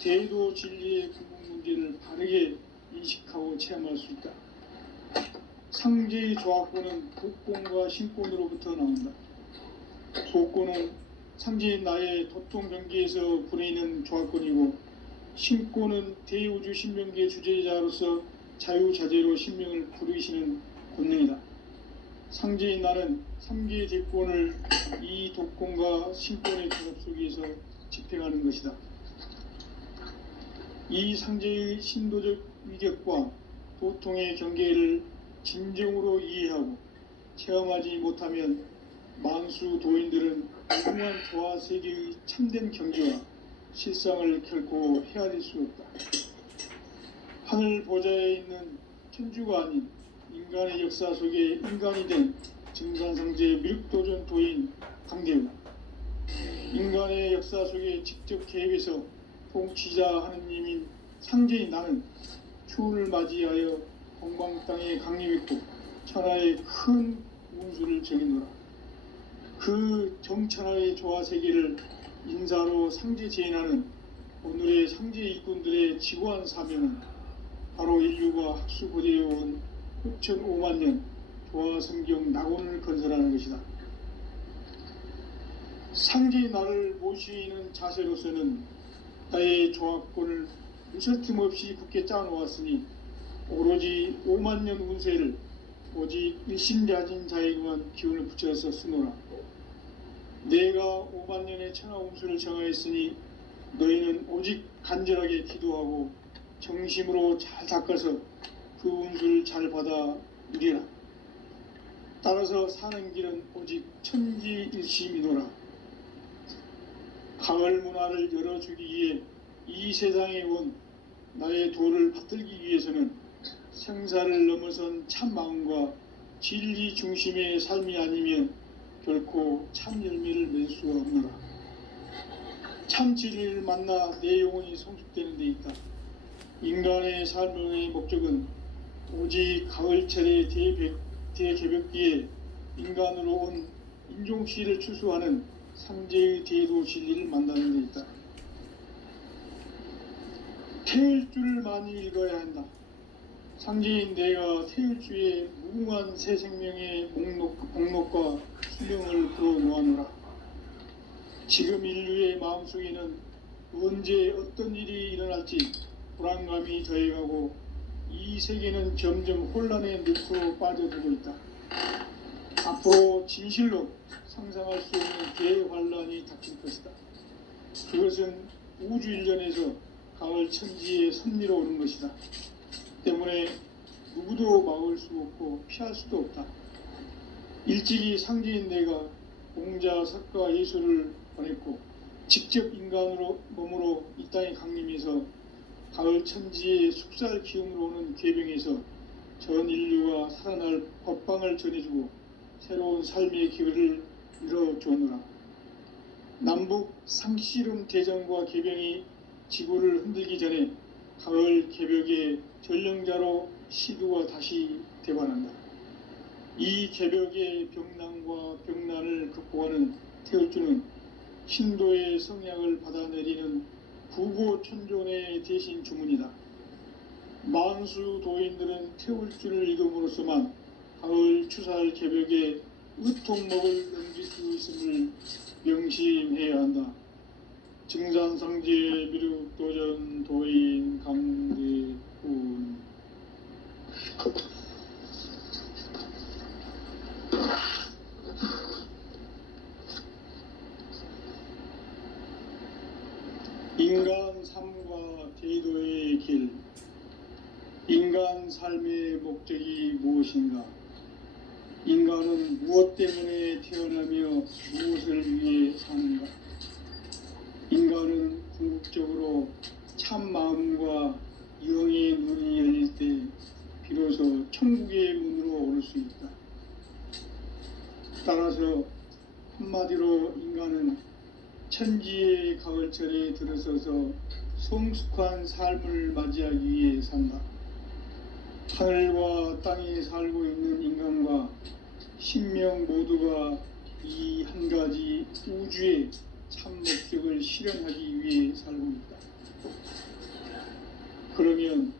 대도 진리의 근본 문제를 바르게 인식하고 체험할 수 있다. 상제의 조화권은 복권과 신권으로부터 나온다. 복권은 상제인 나의 도통 경계에서 부리는 조화권이고, 신권은 대우주 신명기의 주제자로서 자유자재로 신명을 부르시는 권능이다. 상제인 나는 3개의 대권을 이 독권과 신권의 결합 속에서 집행하는 것이다. 이 상제의 신도적 위격과 도통의 경계를 진정으로 이해하고 체험하지 못하면 만수 도인들은 무궁한 조화 세계의 참된 경지와 실상을 결코 헤아릴 수 없다. 하늘 보좌에 있는 천주가 아닌 인간의 역사 속에 인간이 된 증산상제 밀도전 도인 강대우, 인간의 역사 속에 직접 개입해서 통치자 하느님인 상제인 나는 추운을 맞이하여 건강 땅에 강림했고 천하의 큰 운수를 정해노라. 그 정천하의 조화 세계를 인사로 상제 제인하는 오늘의 상제 일꾼들의 지고한 사명은 바로 인류가 학수고대해온 후천 5만 년 조화성경 낙원을 건설하는 것이다. 상제의 나를 모시는 자세로서는 나의 조화권을 무설틈 없이 굳게 짜놓았으니 오로지 5만 년 운세를 오직 일심자진 자에게만 기운을 붙여서 쓰노라. 내가 5만 년의 천하 운수를 정하였으니 너희는 오직 간절하게 기도하고 정심으로 잘 닦아서 그 운수를 잘 받아 누리라. 따라서 사는 길은 오직 천지일심이노라. 가을 문화를 열어주기 위해 이 세상에 온 나의 도를 받들기 위해서는 생사를 넘어선 참 마음과 진리 중심의 삶이 아니면 결코 참 열매를 맺을 수가 없노라. 참 진리를 만나 내 영혼이 성숙되는 데 있다. 인간의 삶의 목적은 오직 가을철의 대개벽 뒤에 인간으로 온 인종시를 추수하는 상제의 대도 진리를 만나는 데 있다. 태일주를 많이 읽어야 한다. 상제인 내가 태일주의 무궁한 새 생명의 목록과 수명을 풀어놓아노라. 지금 인류의 마음속에는 언제 어떤 일이 일어날지 불안감이 더해가고 이 세계는 점점 혼란의 늪으로 빠져들고 있다. 앞으로 진실로 상상할 수 없는 대환란이 닥칠 것이다. 그것은 우주 일련에서 가을 천지의 섭리로 오는 것이다. 때문에 누구도 막을 수 없고 피할 수도 없다. 일찍이 상제인 내가 공자, 석가, 예수를 보냈고 직접 인간으로 몸으로 이 땅에 강림해서 가을 천지의 숙살 기운으로 오는 궤병에서 전 인류가 살아날 법방을 전해주고 새로운 삶의 기회를 열어주노라. 남북 상씨름 대전과 궤병이 지구를 흔들기 전에 가을 개벽의 전령자로 시두가 다시 되관한다. 이 개벽의 병난과 병난을 극복하는 태울주는 신도의 성약을 받아내리는 구고천존의 대신 주문이다. 만수 도인들은 태울주를 읽음으로써만 가을 추살 개벽의 의통목을 넘길 수 있음을 명심해야 한다. 증산상제 미륵도전 도인 강대훈. 인간 삶과 제도의 길. 인간 삶의 목적이 무엇인가? 인간은 무엇 때문에 태어나며 무엇을 위해 사는가? 인간은 궁극적으로 참 마음과 영의 눈이 열릴 때 비로소 천국의 문으로 오를 수 있다. 따라서 한마디로 인간은 천지의 가을철에 들어서서 성숙한 삶을 맞이하기 위해 산다. 하늘과 땅에 살고 있는 인간과 신명 모두가 이 한 가지 우주의 참 목적을 실현하기 위해 살고 있다. 그러면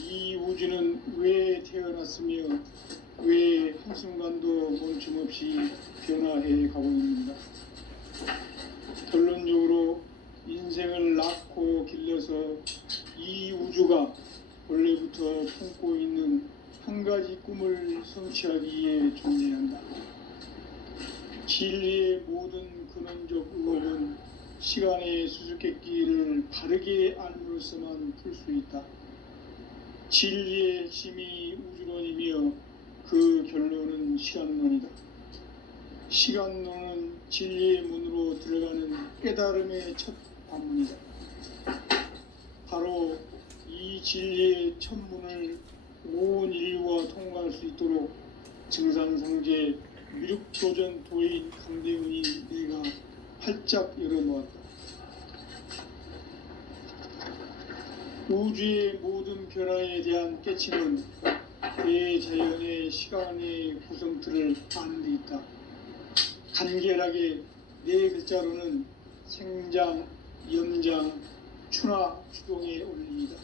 이 우주는 왜 태어났으며 왜 한순간도 멈춤없이 변화해 가고 있는가? 결론적으로 인생을 낳고 길러서 이 우주가 원래부터 품고 있는 한 가지 꿈을 성취하기 위해 존재한다. 진리의 모든 근원적 의혹은 시간의 수수께끼를 바르게 알므로써만 풀 수 있다. 진리의 핵심이 우주론이며 그 결론은 시간론이다. 시간론은 진리의 문으로 들어가는 깨달음의 첫 관문이다. 바로 이 진리의 첫 문을 온 인류가 통과할 수 있도록 증산상제 미륵도전 도인 강대훈이 내가 활짝 열어놓았다. 우주의 모든 변화에 대한 깨침은 대자연의 시간의 구성틀을 아는 데 있다. 간결하게 네 글자로는 생장, 염장, 추나, 추동의 원리이다.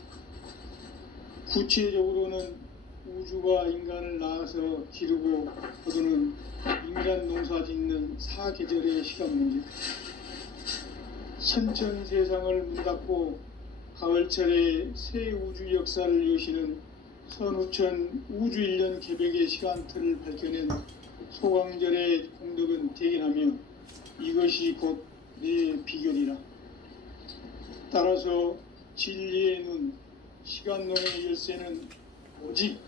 구체적으로는 우주가 인간을 낳아서 기르고 거두는 인간 농사 짓는 사계절의 시간 문제. 선천 세상을 문 닫고 가을철에 새 우주 역사를 여시는 선우천 우주일년 개벽의 시간틀을 밝혀낸 소강절의 공덕은 대견하며 이것이 곧 내 비결이라. 따라서 진리의 눈, 시간론의 열쇠는 오직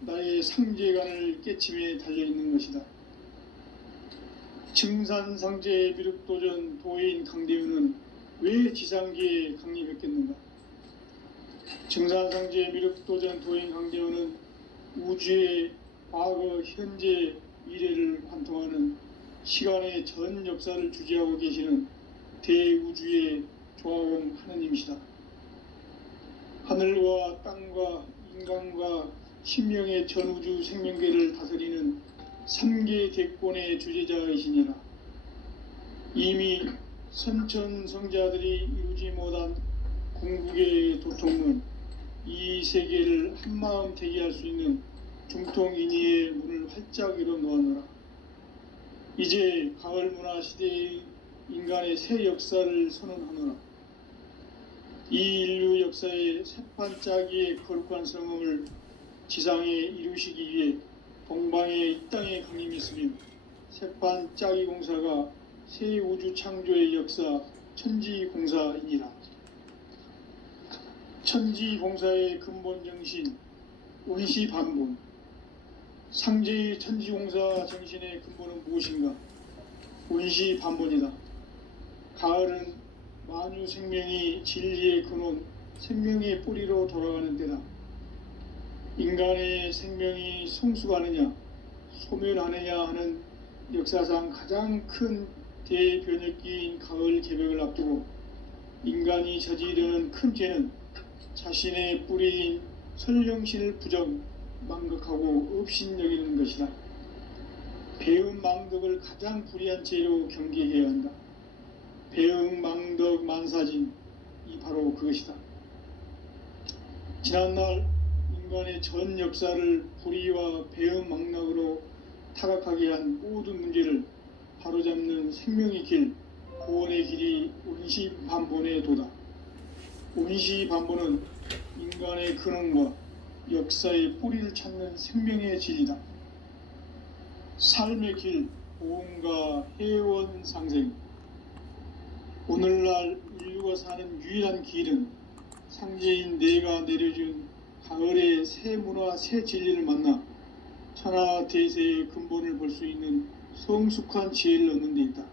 나의 상제관을 깨침에 달려있는 것이다. 증산상제 미륵도전 도인 강대훈은 왜 지상계에 강림했겠는가? 증산상제 미륵도전 도인 강대훈은 우주의 과거, 현재, 미래를 관통하는 시간의 전 역사를 주재하고 계시는 대우주의 조화원 하느님이시다. 하늘과 땅과 인간과 신명의 전우주 생명계를 다스리는 삼계 대권의 주제자이시니라. 이미 선천성자들이 이루지 못한 궁극의 도통은 이 세계를 한마음 되게 할 수 있는 중통인의의 문을 활짝 열어 놓아노라. 이제 가을 문화 시대의 인간의 새 역사를 선언하노라. 이 인류 역사의 새판짜기의 거룩한 성음을 지상에 이루시기 위해 동방의 이 땅에 강림했으며 새판짜기 공사가 새 우주 창조의 역사 천지공사이니라. 천지공사의 근본 정신 운시반본. 상제의 천지공사 정신의 근본은 무엇인가? 운시반본이다. 가을은 만유 생명이 진리의 근원, 생명의 뿌리로 돌아가는 때다. 인간의 생명이 성숙하느냐, 소멸하느냐 하는 역사상 가장 큰 대변혁기인 가을 개벽을 앞두고 인간이 저지르는 큰 죄는 자신의 뿌리인 설령신을 부정, 망극하고 업신여기는 것이다. 배음 망덕을 가장 불의한 죄로 경계해야 한다. 배음 망덕 만사진, 이 바로 그것이다. 지난날 인간의 전 역사를 불의와 배음 망락으로 타락하게 한 모든 문제를 바로잡는 생명의 길, 구원의 길이 운시반본의 도다. 운시반본은 인간의 근원과 역사의 뿌리를 찾는 생명의 진리다. 삶의 길, 보험과 해원 상생. 오늘날 인류가 사는 유일한 길은 상제인 내가 내려준 가을의 새 문화, 새 진리를 만나 천하 대세의 근본을 볼 수 있는 성숙한 지혜를 얻는 데 있다.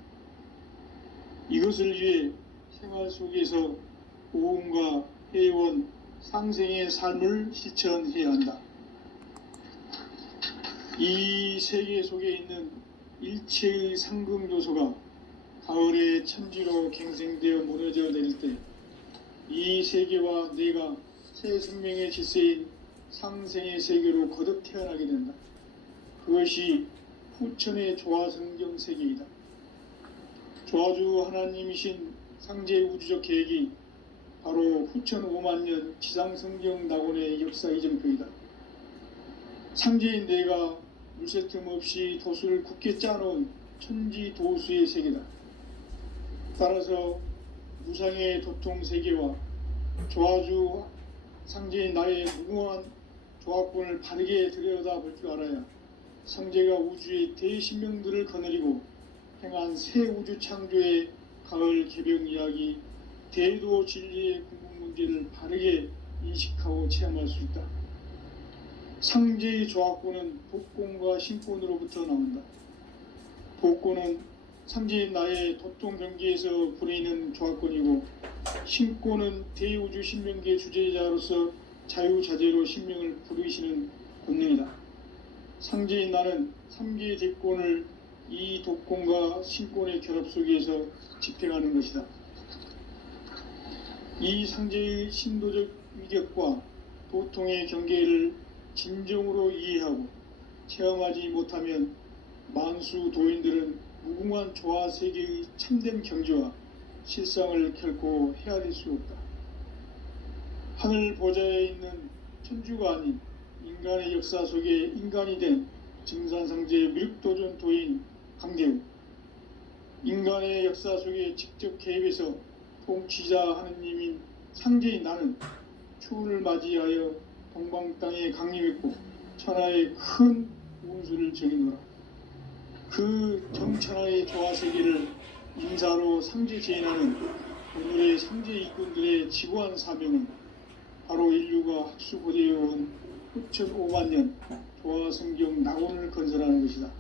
이것을 위해 생활 속에서 보험과 해원, 상생의 삶을 실천해야 한다. 이 세계 속에 있는 일체의 상금 요소가 가을의 천지로 갱생되어 무너져 내릴 때 이 세계와 내가 새 생명의 질서인 상생의 세계로 거듭 태어나게 된다. 그것이 후천의 조화성경 세계이다. 조화주 하나님이신 상제 우주적 계획이 바로 후천 5만년 지상성경 낙원의 역사 이정표이다. 상제인 내가 물새 틈 없이 도수를 굳게 짜놓은 천지 도수의 세계다. 따라서 무상의 도통 세계와 조화주 상제인 나의 무궁한 조합권을 바르게 들여다볼 줄 알아야 상제가 우주의 대신명들을 거느리고 행한 새 우주 창조의 가을 개벽 이야기, 대도 진리의 궁극 문제를 바르게 인식하고 체험할 수 있다. 상제의 조합권은 복권과 신권으로부터 나온다. 복권은 상제인 나의 도통 경계에서 부리는 조합권이고, 신권은 대우주 신명계 주제자로서 자유자재로 신명을 부르시는 권능이다. 상제인 나는 3개의 대권을 이 독권과 신권의 결합 속에서 집행하는 것이다. 이 상제의 신도적 위격과 도통의 경계를 진정으로 이해하고 체험하지 못하면 만수 도인들은 무궁한 조화 세계의 참된 경지와 실상을 결코 헤아릴 수 없다. 하늘 보좌에 있는 천주가 아닌 인간의 역사 속에 인간이 된 증산상제 미륵도전 도인 강대우, 인간의 역사 속에 직접 개입해서 통치자 하느님인 상제인 나는 추운을 맞이하여 동방 땅에 강림했고 천하의 큰 운수를 정해놓으라. 그 정천하의 조화세계를 인사로 상제 제인하는 오늘의 상제 일꾼들의 지구한 사명은 바로 인류가 학수고대해온 후천 5만년 조화성경 낙원을 건설하는 것이다.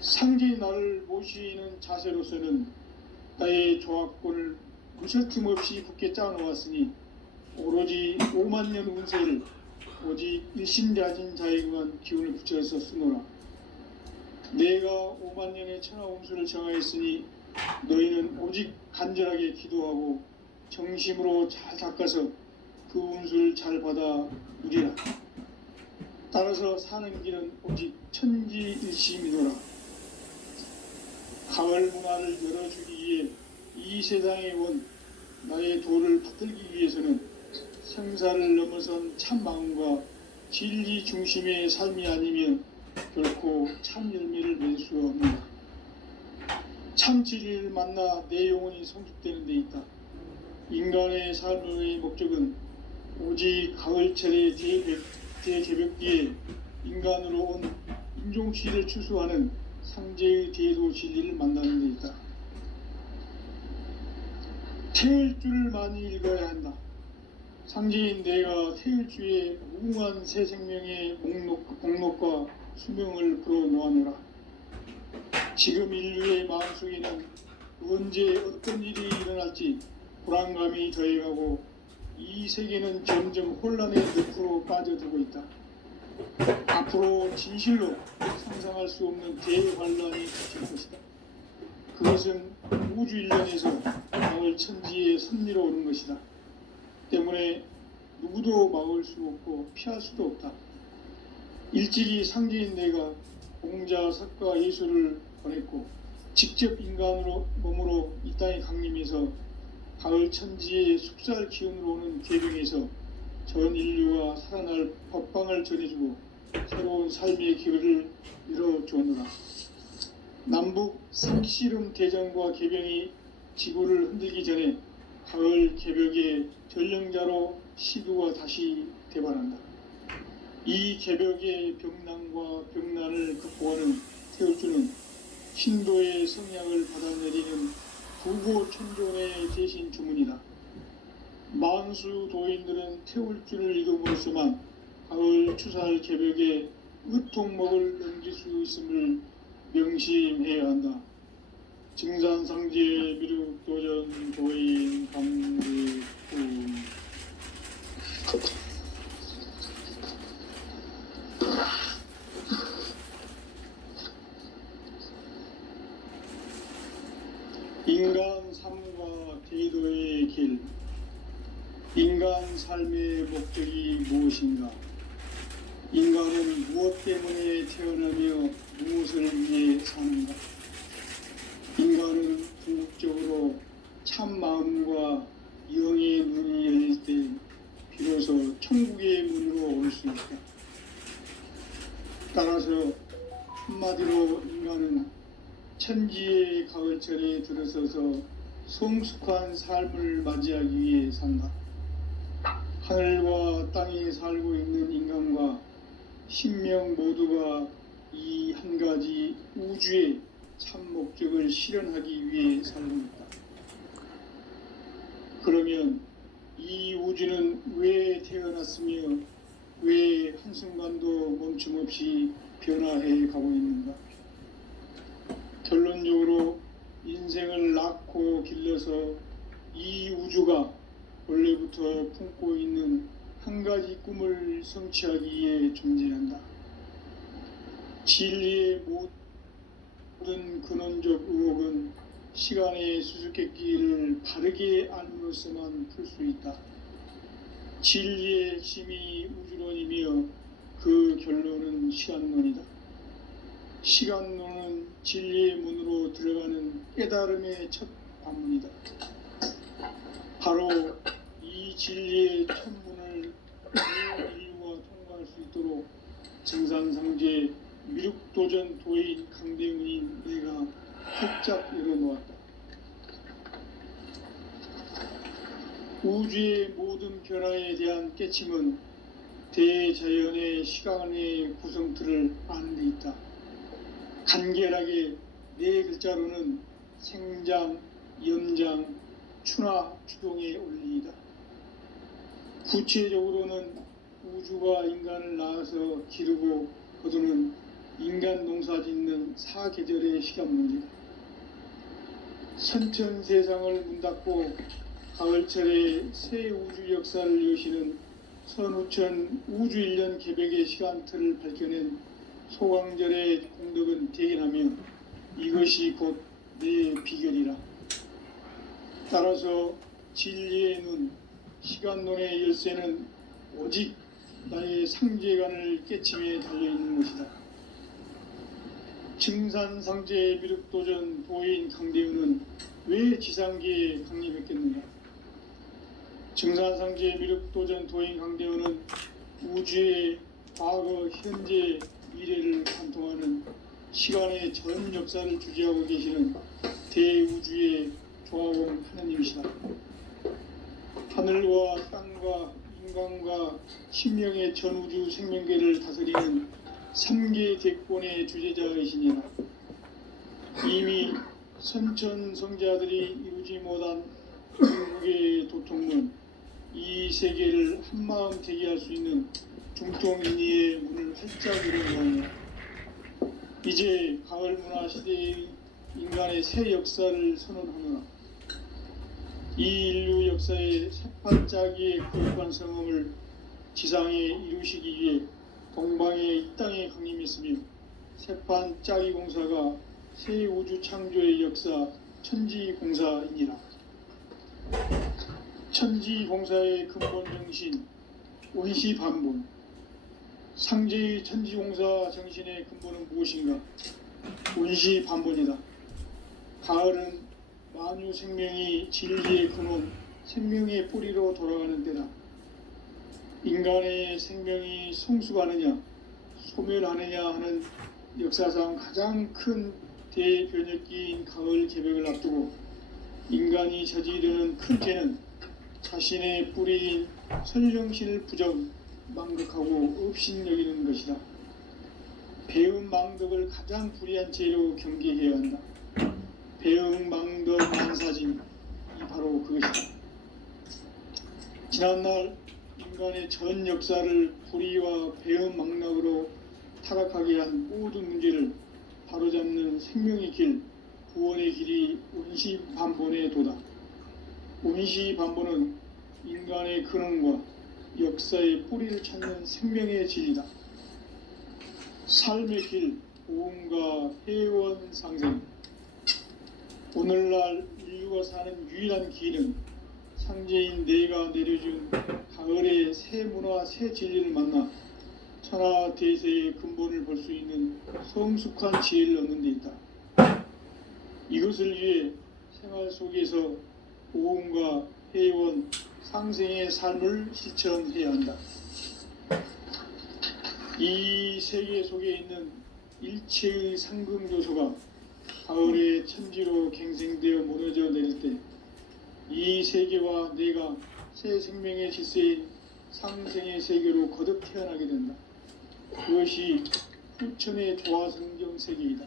상제의 나를 모시는 자세로서는 나의 조합권을 무설틈 없이 굳게 짜놓았으니 오로지 5만년 운세를 오직 일심자진 자에게만 기운을 붙여서 쓰노라. 내가 5만년의 천하 운수를 정하였으니 너희는 오직 간절하게 기도하고 정심으로 잘 닦아서 그 운수를 잘 받아 누리라. 따라서 사는 길은 오직 천지일심이노라. 가을 문화를 열어주기 위해 이 세상에 온 나의 도를 받들기 위해서는 생사를 넘어선 참 마음과 진리 중심의 삶이 아니면 결코 참 열매를 맺을 수가 없는다. 참 진리를 만나 내 영혼이 성숙되는 데 있다. 인간의 삶의 목적은 오직 가을철의 대개벽기에 인간으로 온 인종시를 추수하는 상제의 대도 진리를 만나는 데 있다. 태일 줄을 많이 읽어야 한다. 상제인 내가 태일주의 무궁한 새 생명의 목록과 수명을 불어놓아노라. 지금 인류의 마음속에는 언제 어떤 일이 일어날지 불안감이 더해가고 이 세계는 점점 혼란의 늪으로 빠져들고 있다. 앞으로 진실로 상상할 수 없는 대환란이 닥칠 것이다. 그것은 우주 일련에서 마을 천지에 선미로 오는 것이다. 때문에 누구도 막을 수 없고 피할 수도 없다. 일찍이 상제인 내가 공자, 석가, 예수를 보냈고 직접 인간으로 몸으로 이 땅에 강림해서 가을 천지의 숙살 기운으로 오는 계명에서 전 인류와 살아날 법방을 전해주고 새로운 삶의 기회를 열어주었노라. 남북 상씨름 대전과 개병이 지구를 흔들기 전에 가을 개벽의 전령자로 시두가 다시 대반한다. 이 개벽의 병난과 병난을 극복하는 태울주는 신도의 성향을 받아내리는 부고 천존의 대신 주문이다. 만수 도인들은 태울주를 읽음으로써만 가을 추살 개벽의 으통목을 넘길 수 있음을 명심해야 한다. 증산상제 미륵도전 도인 강대군. 인간 삶과 대도의 길. 인간 삶의 목적이 무엇인가? 인간은 무엇 때문에 태어나며 무엇을 위해 사는가? 인간은 궁극적으로 참 마음과 영의 눈이 열릴 때 비로소 천국의 문으로 올 수 있다. 따라서 한마디로 인간은 천지의 가을철에 들어서서 성숙한 삶을 맞이하기 위해 산다. 하늘과 땅에 살고 있는 인간과 신명 모두가 이 한 가지 우주의 참 목적을 실현하기 위해 살고 있다. 그러면 이 우주는 왜 태어났으며 왜 한순간도 멈춤 없이 변화해 가고 있는가? 결론적으로 인생을 낳고 길러서 이 우주가 원래부터 품고 있는 한 가지 꿈을 성취하기 위해 존재한다. 진리의 모든 근원적 의혹은 시간의 수수께끼를 바르게 알므로서만 풀 수 있다. 진리의 핵심이 우주론이며 그 결론은 시간론이다. 시간론은 진리의 문으로 들어가는 깨달음의 첫 관문이다. 바로 이 진리의 첫 문을 온 인류가 통과할 수 있도록 증산상제 미륵도전 도인 강대문인 내가 활짝 열어놓았다. 우주의 모든 변화에 대한 깨침은 대자연의 시간의 구성틀을 아는 데 있다. 간결하게 네 글자로는 생장, 연장, 추나 추동의 원리이다. 구체적으로는 우주가 인간을 낳아서 기르고 거두는 인간 농사 짓는 사계절의 시간 문제다. 선천 세상을 문 닫고 가을철에 새 우주 역사를 여시는 선우천 우주일년 개벽의 시간틀을 밝혀낸 소강절의 공덕은 대견하며 이것이 곧 내 비결이라. 따라서 진리의 눈, 시간론의 열쇠는 오직 나의 상제관을 깨침에 달려있는 것이다. 증산상제 미륵도전 도인 강대우는 왜 지상계에 강림했겠는가? 증산상제 미륵도전 도인 강대우는 우주의 과거, 현재, 미래를 관통하는 시간의 전 역사를 주재하고 계시는 대우주의 조화공 하느님이시다. 하늘과 땅과 인간과 신명의 전우주 생명계를 다스리는 3계 대권의 주재자이시니라. 이미 선천성자들이 이루지 못한 중국의 도통문, 이 세계를 한마음 대기할 수 있는 중통인의의 문을 활짝 열어놓으며 이제 가을 문화 시대의 인간의 새 역사를 선언하노라. 이 인류 역사의 새판짜기의 거룩한 성음을 지상에 이루시기 위해 동방의 이 땅에 강림했으며 새판짜기 공사가 새 우주 창조의 역사 천지공사이니라. 천지공사의 근본 정신 원시반본. 상제의 천지공사 정신의 근본은 무엇인가? 원시반본이다. 가을은 만유 생명이 진리의 근원, 생명의 뿌리로 돌아가는 때다. 인간의 생명이 성숙하느냐, 소멸하느냐 하는 역사상 가장 큰 대변혁기인 가을 개벽을 앞두고 인간이 저지르는 큰 죄는 자신의 뿌리인 선령신을 부정, 망극하고 업신여기는 것이다. 배은 망덕을 가장 불의한 죄로 경계해야 한다. 배응 망덕 만사진, 이 바로 그것이다. 지난날 인간의 전 역사를 불의와 배응 망락으로 타락하게 한 모든 문제를 바로잡는 생명의 길, 구원의 길이 원시반본의 도다. 원시반본은 인간의 근원과 역사의 뿌리를 찾는 생명의 진리다. 삶의 길, 보험과 회원 상생. 오늘날 인류가 사는 유일한 길은 상제인 내가 내려준 가을의 새 문화, 새 진리를 만나 천하 대세의 근본을 볼 수 있는 성숙한 지혜를 얻는 데 있다. 이것을 위해 생활 속에서 보험과 회원, 상생의 삶을 실천해야 한다. 이 세계 속에 있는 일체의 상금 요소가 가을의 천지로 갱생되어 무너져 내릴 때 이 세계와 내가 새 생명의 질서인 상생의 세계로 거듭 태어나게 된다. 그것이 후천의 조화성경 세계이다.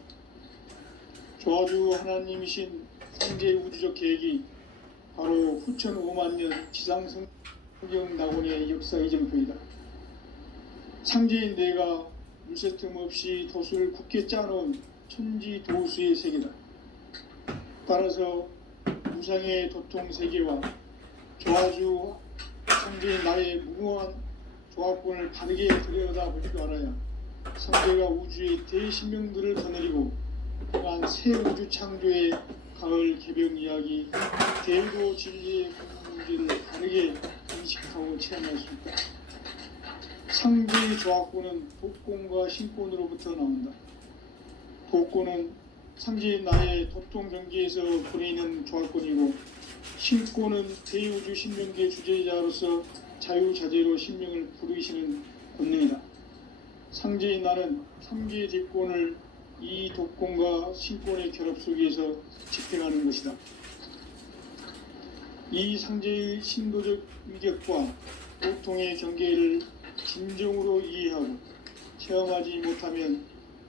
조화주 하나님이신 상제 우주적 계획이 바로 후천 5만년 지상성경 낙원의 역사 이정표이다. 상제인 내가 물새 틈 없이 도수를 굳게 짜놓은 천지 도수의 세계다. 따라서 무상의 도통 세계와 조화주 상제인 나의 무궁한 조합권을 바르게 들여다볼 줄 알아야 상제가 우주의 대신명들을 거느리고 또한 새 우주 창조의 가을 개벽 이야기, 대도 진리의 문제를 바르게 인식하고 체험할 수 있다. 상제의 조합권은 독권과 신권으로부터 나온다. 독권은 상제인 나의 도통 경계에서 보내는 조합권이고, 신권은 대우주 신명계 주제자로서 자유자재로 신명을 부르시는 권능이다. 상제인 나는 3계 대권을 이 독권과 신권의 결합 속에서 집행하는 것이다. 이 상제의 신도적 위격과 보통의 경계를 진정으로 이해하고 체험하지 못하면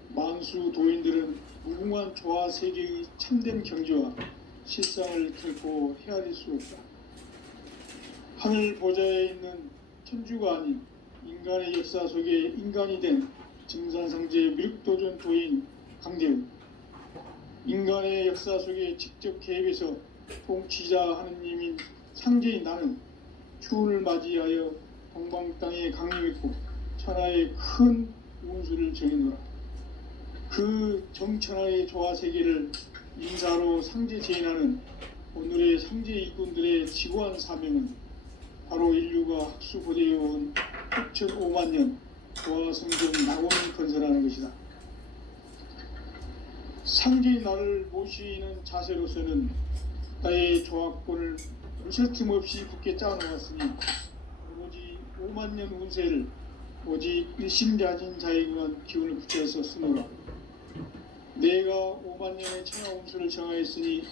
만수 도인들은 무궁한 조화 세계의 참된 경지와 실상을 결코 헤아릴 수 없다. 하늘 보좌에 있는 천주가 아닌 인간의 역사 속에 인간이 된 증산상제 미륵도전 도인 강대우. 인간의 역사 속에 직접 개입해서 통치자 하느님인 상제인 나는 추운을 맞이하여 동방 땅에 강림했고 천하의 큰 운수를 정해놓으라. 그 정천하의 조화 세계를 인사로 상제 제인하는 오늘의 상제 일꾼들의 지고한 사명은 바로 인류가 학수고대해온 6,5만 년 도화성전 낙원을 건설하는 것이다. 상제의 나를 모시는 자세로서는 나의 조합권을 무쇠틈 없이 굳게 짜놓았으니 오직 5만 년 운세를 오직 일심자진 자에게만 기운을 붙여서 쓰노라. 내가 5만 년의 천하 운수를 정하였으니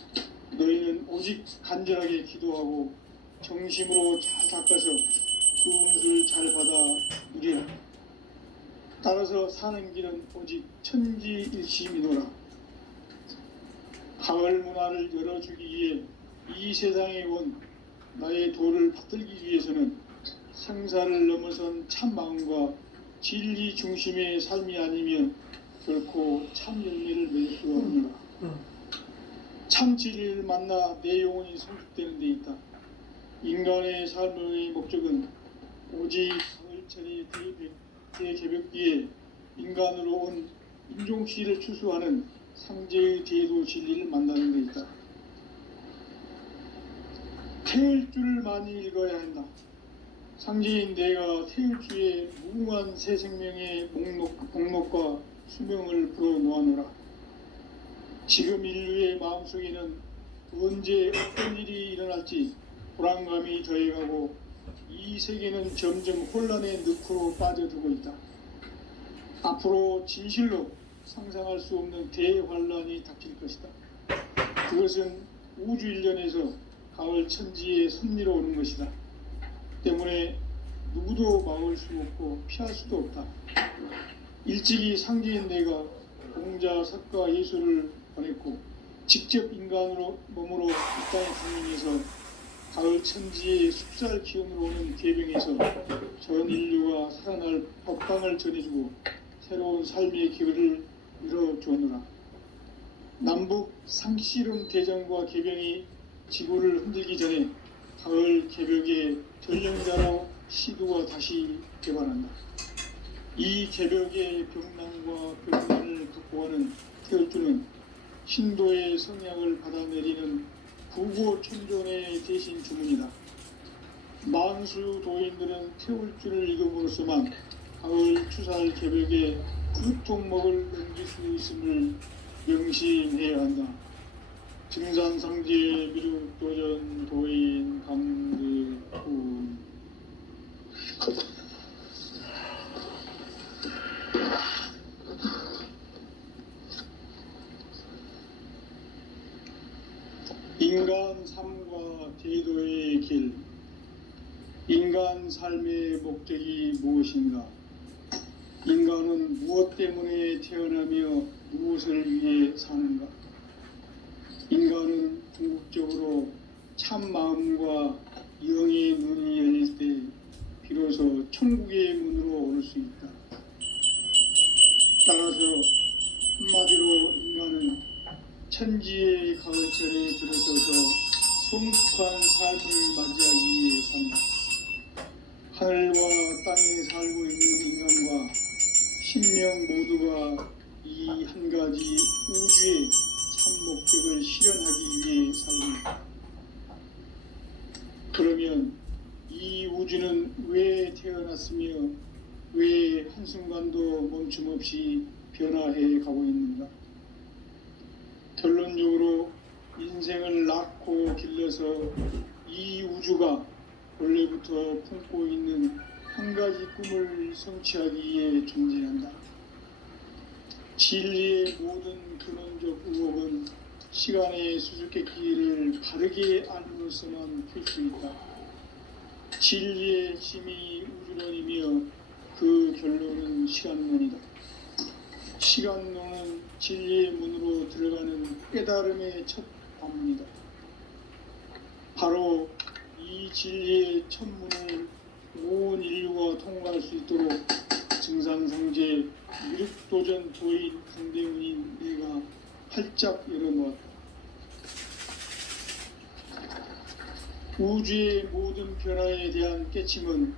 너희는 오직 간절하게 기도하고 정심으로 잘 닦아서 그 운수를 잘 받아 누리라. 따라서 사는 길은 오직 천지일심이노라. 가을 문화를 열어주기 위해 이 세상에 온 나의 도를 받들기 위해서는 생사를 넘어선 참 마음과 진리 중심의 삶이 아니면 결코 참 열매를 맺을 수가 없노라. 참 진리를 만나 내 영혼이 성숙되는 데 있다. 인간의 삶의 목적은 오직 가을철의 대개벽기에 인간으로 온 인종씨를 추수하는 상제의 대도 진리를 만나는 데 있다. 태을 줄을 많이 읽어야 한다. 상제인 내가 태을 주에 무궁한 새 생명의 목록과 수명을 불어놓아노라. 지금 인류의 마음속에는 언제 어떤 일이 일어날지 불안감이 더해가고 이 세계는 점점 혼란의 늪으로 빠져들고 있다. 앞으로 진실로 상상할 수 없는 대환란이 닥칠 것이다. 그것은 우주 일련에서 가을 천지에 섭리로 오는 것이다. 때문에 누구도 막을 수 없고 피할 수도 없다. 일찍이 상제인 내가 공자, 석가, 예수를 보냈고 직접 인간으로 몸으로 이 땅에 강림해서 가을 천지의 숲살 기운으로 오는 계병에서 전 인류가 살아날 법방을 전해주고 새로운 삶의 길을 열어주오노라. 남북 상씨름 대전과 계병이 지구를 흔들기 전에 가을 개벽의 전령자로 시도가 다시 개발한다. 이 개벽의 병난과 병난을 극복하는 태을주는 신도의 성향을 받아내리는 부고천존의 대신 주문이다. 만수 도인들은 태울주를 읽음으로써만 가을 추살 개벽의 그 통목을 넘길 수 있음을 명심해야 한다. 증산상제 미륵도전 도인 강대훈. 인간 삶과 제도의 길. 인간 삶의 목적이 무엇인가? 인간은 무엇 때문에 태어나며 무엇을 위해 사는가? 인간은 궁극적으로 참 마음과 영의 눈이 열릴 때 비로소 천국의 문으로 오를 수 있다. 따라서 한마디로 인간은 천지의 가을철에 들어서서 성숙한 삶을 맞이하기 위해 산다. 하늘과 땅에 살고 있는 인간과 신명 모두가 이 한 가지 우주의 참 목적을 실현하기 위해 살고. 그러면 이 우주는 왜 태어났으며 왜 한순간도 멈춤 없이 변화해 가고 있는가? 결론적으로 인생을 낳고 길러서 이 우주가 원래부터 품고 있는 한 가지 꿈을 성취하기 위해 존재한다. 진리의 모든 근원적 의혹은 시간의 수수께끼를 바르게 알므로서만 풀 수 있다. 진리의 힘이 우주론이며 그 결론은 시간론이다. 시간론은 진리의 문으로 들어가는 깨달음의 첫 관문이다. 바로 이 진리의 첫 문을 온 인류가 통과할 수 있도록 증산상제 미륵도전 도인 강대훈인 내가 활짝 열어놓았다. 우주의 모든 변화에 대한 깨침은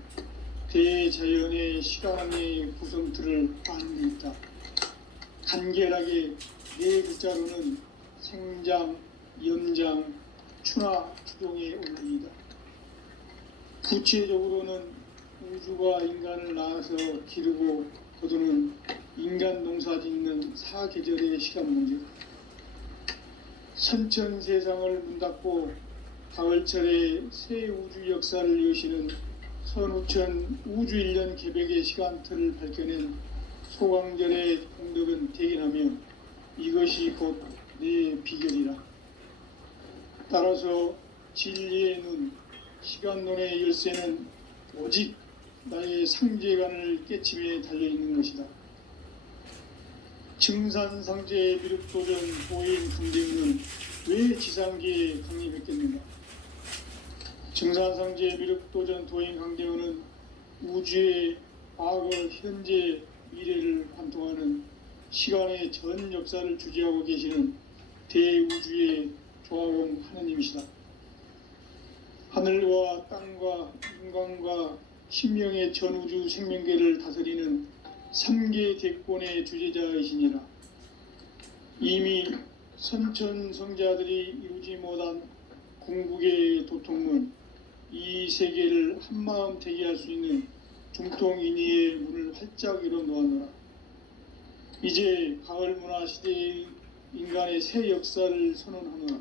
대자연의 시간의 구성틀을 아는 데 있다. 간결하게 네 글자로는 생장, 연장, 추나, 추동의 원리이다. 구체적으로는 우주가 인간을 낳아서 기르고 거두는 인간 농사 짓는 사계절의 시간 문제, 선천 세상을 문 닫고 가을철에 새 우주 역사를 여시는 선우천 우주 1년 개벽의 시간틀을 밝혀낸 소강절의 공덕은 대견하며 이것이 곧 내 비결이라. 따라서 진리의 눈, 시간론의 열쇠는 오직 나의 상제관을 깨침에 달려있는 것이다. 증산상제의 미륵도전 보인 강대우는 왜 지상계에 강림했겠는가? 증산상제의 미륵도전 도인 강대우는 우주의 과거, 현재, 미래를 관통하는 시간의 전 역사를 주재하고 계시는 대우주의 조화원 하느님이시다. 하늘과 땅과 인간과 신명의 전우주 생명계를 다스리는 3계 대권의 주제자이시니라. 이미 선천성자들이 이루지 못한 궁극의 도통문, 이 세계를 한마음 대기할 수 있는 중통인의의 문을 활짝 열어 놓았노라. 이제 가을 문화 시대의 인간의 새 역사를 선언하노라.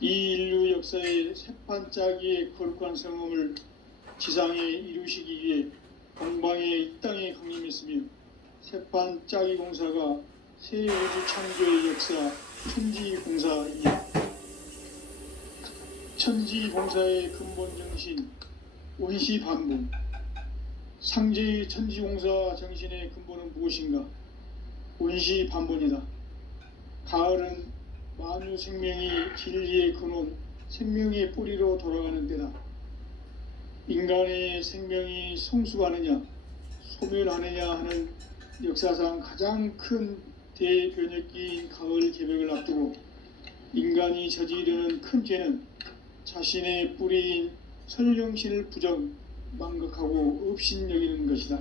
이 인류 역사의 새판짜기의 거룩한 성음을 지상에 이루시기 위해 동방의 이 땅에 강림했으며 새판짜기 공사가 새 우주 창조의 역사 천지공사이다. 천지공사의 근본 정신 원시반본, 상제의 천지공사 정신의 근본은 무엇인가? 원시반본이다. 가을은 만유 생명이 진리의 근원, 생명의 뿌리로 돌아가는 때다. 인간의 생명이 성숙하느냐, 소멸하느냐 하는 역사상 가장 큰 대변혁기인 가을 개벽을 앞두고 인간이 저지르는 큰 죄는 자신의 뿌리인 설령신을 망각하고 업신여기는 것이다.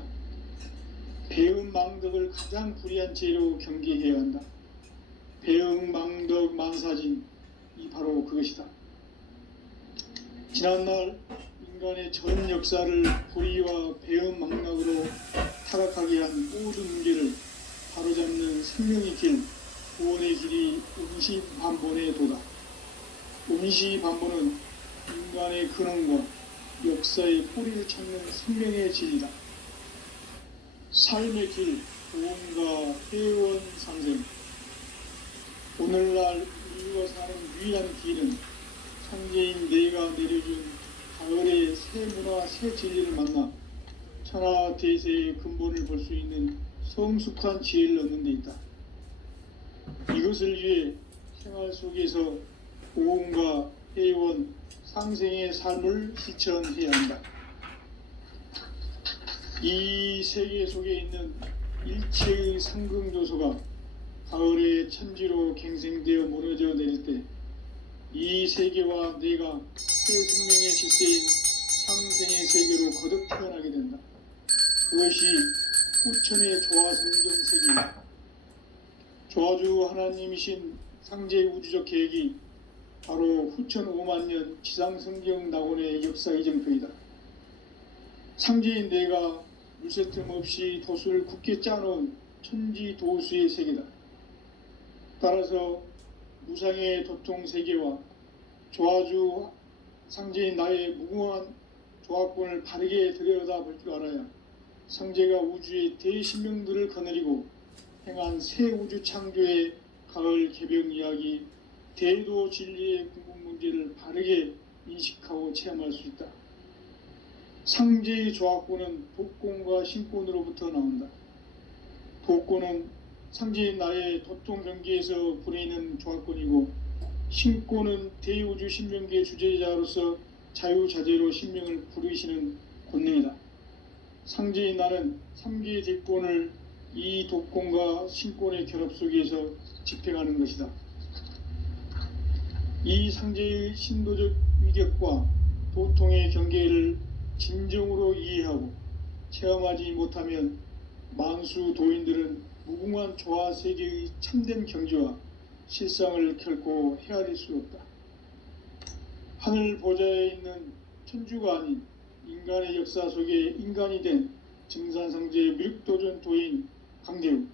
배음 망덕을 가장 불의한 죄로 경계해야 한다. 배음 망덕 만사진, 이 바로 그것이다. 지난날 인간의 전 역사를 불의와 배음 망락으로 타락하게 한 모든 문제를 바로잡는 생명의 길, 구원의 길이 음시반본의 도다. 음시반본은 인간의 근원과 역사의 뿌리를 찾는 생명의 진리다. 삶의 길, 구원과 회원 상생. 오늘날 우리가 사는 유일한 길은 상제인 내가 내려준 가을의 새 문화, 새 진리를 만나 천하 대세의 근본을 볼 수 있는 성숙한 지혜를 얻는 데 있다. 이것을 위해 생활 속에서 고음과 회원, 상생의 삶을 실천해야 한다. 이 세계 속에 있는 일체의 상승조소가 가을의 천지로 갱생되어 무너져 내릴 때 이 세계와 내가 새 생명의 질서인 상생의 세계로 거듭 태어나게 된다. 그것이 후천의 조화성경 세계이다. 조화주 하나님이신 상제 우주적 계획이 바로 후천 5만년 지상성경 낙원의 역사 이정표이다. 상제인 내가 물새틈 없이 도수를 굳게 짜놓은 천지도수의 세계다. 따라서 무상의 도통 세계와 조화주 상제인 나의 무궁한 조합권을 바르게 들여다볼 줄 알아야 상제가 우주의 대신명들을 거느리고 행한 새 우주 창조의 가을 개벽 이야기, 대도 진리의 궁극 문제를 바르게 인식하고 체험할 수 있다. 상제의 조합권은 독권과 신권으로부터 나온다. 독권은 상제인 나의 도통 경계에서 부리는 조합권이고, 신권은 대우주 신명계 주제자로서 자유자재로 신명을 부르시는 권능이다. 상제인 나는 3개의 대권을 이 독권과 신권의 결합 속에서 집행하는 것이다. 이 상제의 신도적 위격과 도통의 경계를 진정으로 이해하고 체험하지 못하면 만수 도인들은 무궁한 조화 세계의 참된 경지와 실상을 결코 헤아릴 수 없다. 하늘 보좌에 있는 천주가 아닌 인간의 역사 속에 인간이 된 증산상제의 미륵도전 도인 강대우,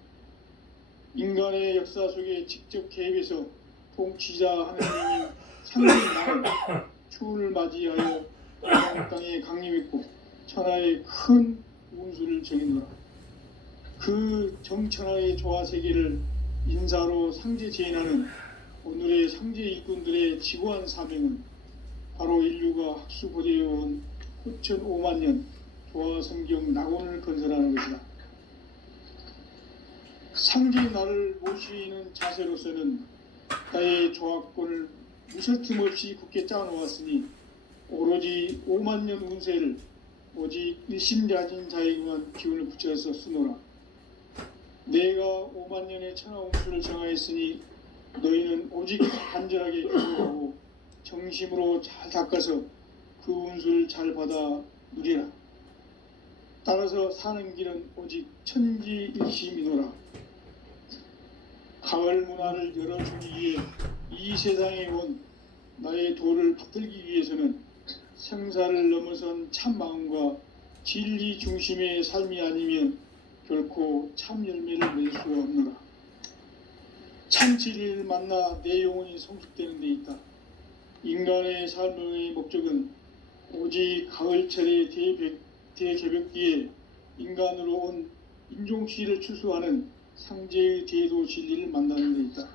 인간의 역사 속에 직접 개입해서 통치자 하느님인 상대의 나를 추운을 맞이하여 동방 땅에 강림했고 천하의 큰 운수를 정해놓으라. 그 정천하의 조화세계를 인사로 상제 제인하는 오늘의 상제 일꾼들의 지고한 사명은 바로 인류가 학수고대해온 9,500만 년 조화성경 낙원을 건설하는 것이다. 상제 나를 모시는 자세로서는 나의 조합권을 무설틈 없이 굳게 짜놓았으니 오로지 5만 년 운세를 오직 일심가진 자에게만 기운을 붙여서 쓰노라. 내가 5만 년의 천하 운수를 정하였으니 너희는 오직 간절하게 기도하고 정심으로 잘 닦아서 그 운수를 잘 받아 누리라. 따라서 사는 길은 오직 천지일심이노라. 가을 문화를 열어주기 위해 이 세상에 온 나의 도를 받들기 위해서는 생사를 넘어선 참 마음과 진리 중심의 삶이 아니면 결코 참 열매를 낼 수가 없노라. 참 진리를 만나 내 영혼이 성숙되는 데 있다. 인간의 삶의 목적은 오직 가을철의 대개벽기에 인간으로 온 인종시를 추수하는 상제의 대도 진리를 만나는 데 있다.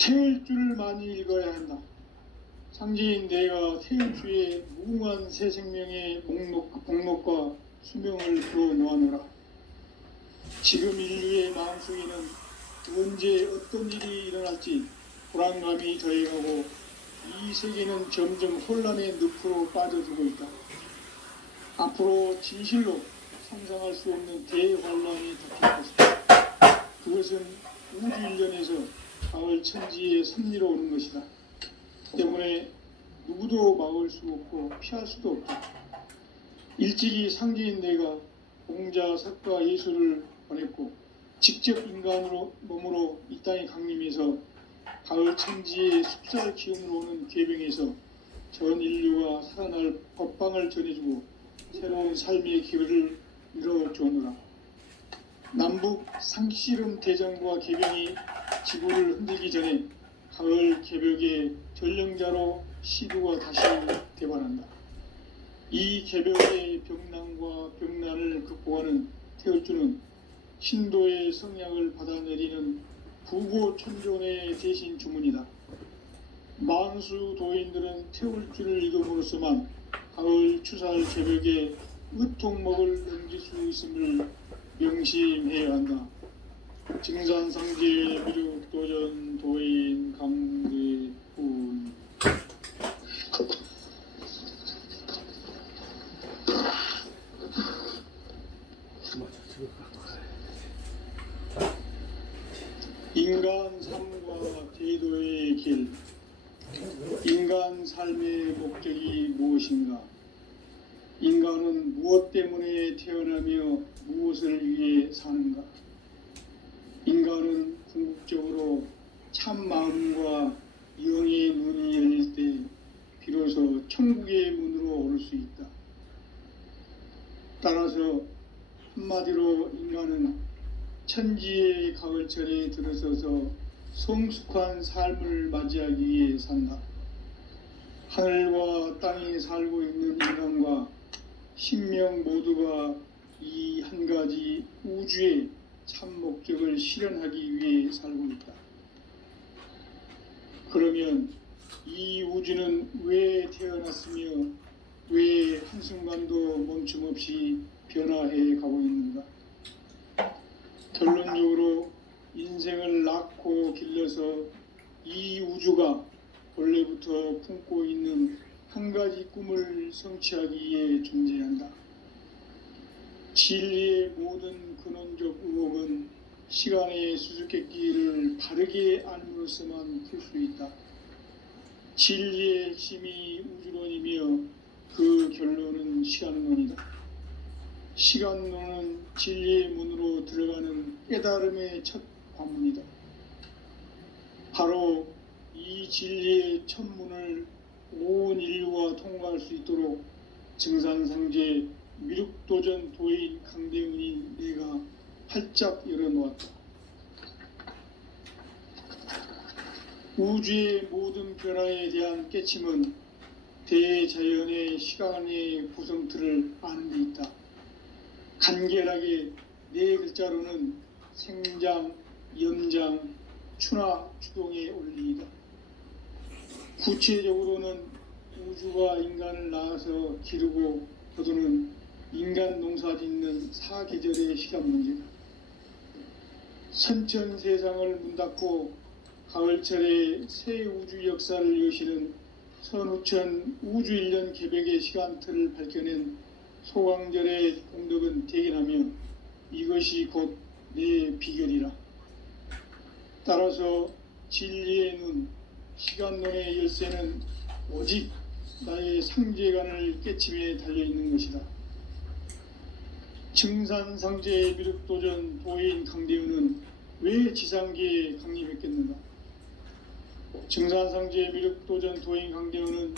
태울 줄을 많이 읽어야 한다. 상제인 내가 태울 주의 무궁한 새 생명의 목록과 수명을 부어 놓아노라. 지금 인류의 마음속에는 언제 어떤 일이 일어날지 불안감이 더해가고 이 세계는 점점 혼란의 늪으로 빠져들고 있다. 앞으로 진실로 상상할 수 없는 대환란이 닥칠 것이다. 그것은 우주 일련에서 가을 천지의 섭리로 오는 것이다. 때문에 누구도 막을 수 없고 피할 수도 없다. 일찍이 상제인 내가 공자, 석가, 예수를 보냈고 직접 인간으로 몸으로 이 땅에 강림해서 가을 천지의 숲살 기운으로 오는 계병에서 전 인류가 살아날 법방을 전해주고 새로운 삶의 기회를 이뤄주오노라. 남북 상씨름 대장과 계병이 지구를 흔들기 전에 가을 개벽의 전령자로 시두가 다시 대반한다. 이 개벽의 병난과 병난을 극복하는 태울주는 신도의 성약을 받아내리는 부고천존의 대신 주문이다. 만수 도인들은 태울주를 읽음으로써만 가을 추살 개벽의 으통목을 넘길 수 있음을 명심해야 한다. 증산상제의 미륵도전 도인 강대훈. 인간 삶과 대도의 길. 인간 삶의 목적이 무엇인가? 인간은 무엇 때문에 태어나며 무엇을 위해 사는가? 인간은 궁극적으로 참 마음과 영의 눈이 열릴 때 비로소 천국의 문으로 오를 수 있다. 따라서 한마디로 인간은 천지의 가을철에 들어서서 성숙한 삶을 맞이하기 위해 산다. 하늘과 땅에 살고 있는 인간과 신명 모두가 이 한 가지 우주의 참 목적을 실현하기 위해 살고 있다. 그러면 이 우주는 왜 태어났으며 왜 한순간도 멈춤 없이 변화해 가고 있는가? 결론적으로 인생을 낳고 길러서 이 우주가 원래부터 품고 있는 한 가지 꿈을 성취하기 위해 존재한다. 진리의 모든 근원적 의혹은 시간의 수수께끼를 바르게 알므로서만 풀 수 있다. 진리의 핵심이 우주론이며 그 결론은 시간론이다. 시간론은 진리의 문으로 들어가는 깨달음의 첫 관문이다. 바로 이 진리의 첫 문을 온 인류가 통과할 수 있도록 증산상제 미륵도전 도인 강대은인 내가 활짝 열어놓았다. 우주의 모든 변화에 대한 깨침은 대자연의 시간의 구성틀을 아는 데 있다. 간결하게 네 글자로는 생장, 연장, 추나 추동의 원리이다. 구체적으로는 우주가 인간을 낳아서 기르고 거두는 인간 농사 짓는 사계절의 시간 문제다. 선천 세상을 문 닫고 가을철에 새 우주 역사를 여시는 선우천 우주 1년 개백의 시간틀을 밝혀낸 소강절의 공덕은 대견하며 이것이 곧 내 비결이라. 따라서 진리의 눈, 시간론의 열쇠는 오직 나의 상제관을 깨침에 달려있는 것이다. 증산상제의 미륵도전 도인 강대훈은 왜 지상계에 강림했겠는가? 증산상제의 미륵도전 도인 강대훈은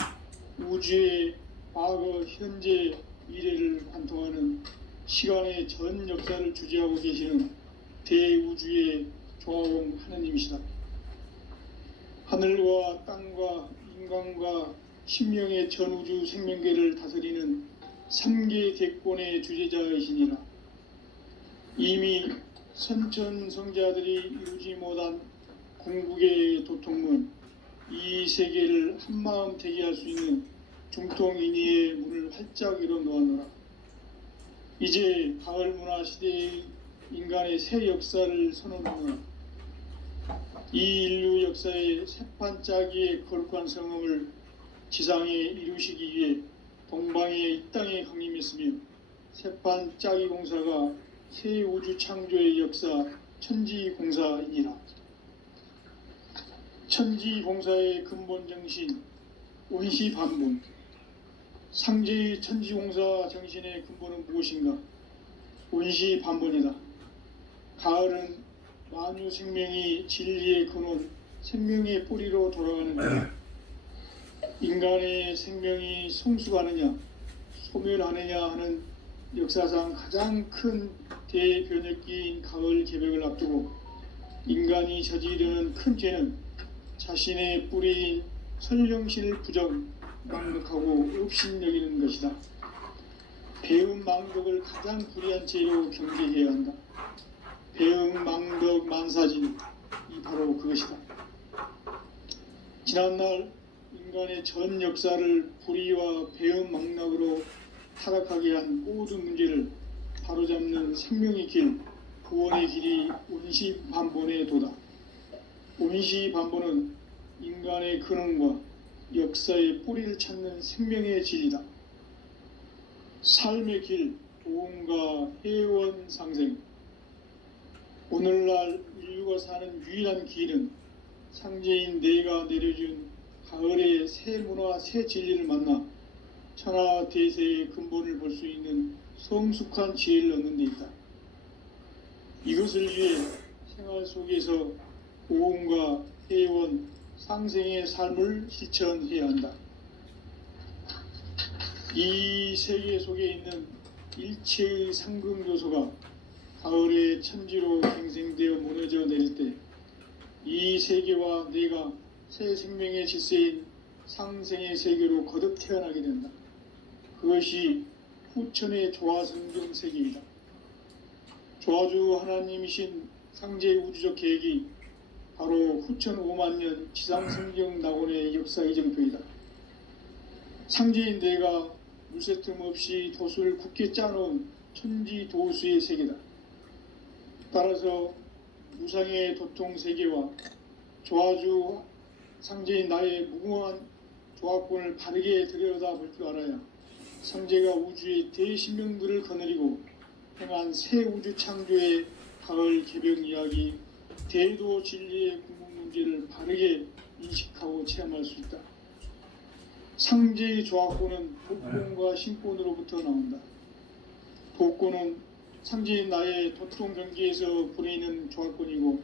우주의 과거, 현재, 미래를 관통하는 시간의 전 역사를 주재하고 계시는 대우주의 조화용 하느님이시다. 하늘과 땅과 인간과 신명의 전우주 생명계를 다스리는 3계 대권의 주재자이시니라. 이미 선천성자들이 이루지 못한 궁극의 도통문, 이 세계를 한마음 되게 할 수 있는 중통인의의 문을 활짝 열어놓아노라. 이제 가을문화 시대의 인간의 새 역사를 선언하노라. 이 인류 역사의 새판짜기의 거룩한 성음을 지상에 이루시기 위해 동방의 이 땅에 강림했으며 새판짜기 공사가 새 우주 창조의 역사 천지공사이니라. 천지공사의 근본 정신 원시반본. 상제의 천지공사 정신의 근본은 무엇인가? 원시반본이다. 가을은 만유 생명이 진리의 근원, 생명의 뿌리로 돌아가는데 인간의 생명이 성숙하느냐, 소멸하느냐 하는 역사상 가장 큰 대변혁기인 가을 개벽을 앞두고 인간이 저지르는 큰 죄는 자신의 뿌리인 선령신을 부정, 망덕하고 업신여기는 것이다. 배움 망덕을 가장 불의한 죄로 경계해야 한다. 배움 망덕 만사진, 이 바로 그것이다. 지난날 인간의 전 역사를 불의와 배움 망락으로 타락하게 한 모든 문제를 바로잡는 생명의 길, 구원의 길이 원시반본의 도다. 원시반본은 인간의 근원과 역사의 뿌리를 찾는 생명의 진리다. 삶의 길, 도움과 회원 상생. 오늘날 인류가 사는 유일한 길은 상제인 내가 내려준 가을의 새 문화, 새 진리를 만나 천하 대세의 근본을 볼 수 있는 성숙한 지혜를 얻는 데 있다. 이것을 위해 생활 속에서 오음과 회원, 상생의 삶을 실천해야 한다. 이 세계 속에 있는 일체의 상금 요소가 가을의 천지로 갱생되어 무너져 내릴 때 이 세계와 내가 새 생명의 질서인 상생의 세계로 거듭 태어나게 된다. 그것이 후천의 조화성경 세계이다. 조화주 하나님이신 상제 우주적 계획이 바로 후천 5만 년 지상성경 낙원의 역사 이정표이다. 상제인 내가 물새 틈 없이 도수를 굳게 짜놓은 천지 도수의 세계다. 따라서 무상의 도통 세계와 조화주 상제인 나의 무궁한 조합권을 바르게 들여다볼 줄 알아야 상제가 우주의 대신명들을 거느리고 행한 새 우주 창조의 가을 개벽 이야기, 대도 진리의 궁극 문제를 바르게 인식하고 체험할 수 있다. 상제의 조합권은 복권과 신권으로부터 나온다. 복권은 상제인 나의 도통 경계에서 보내는 조합권이고,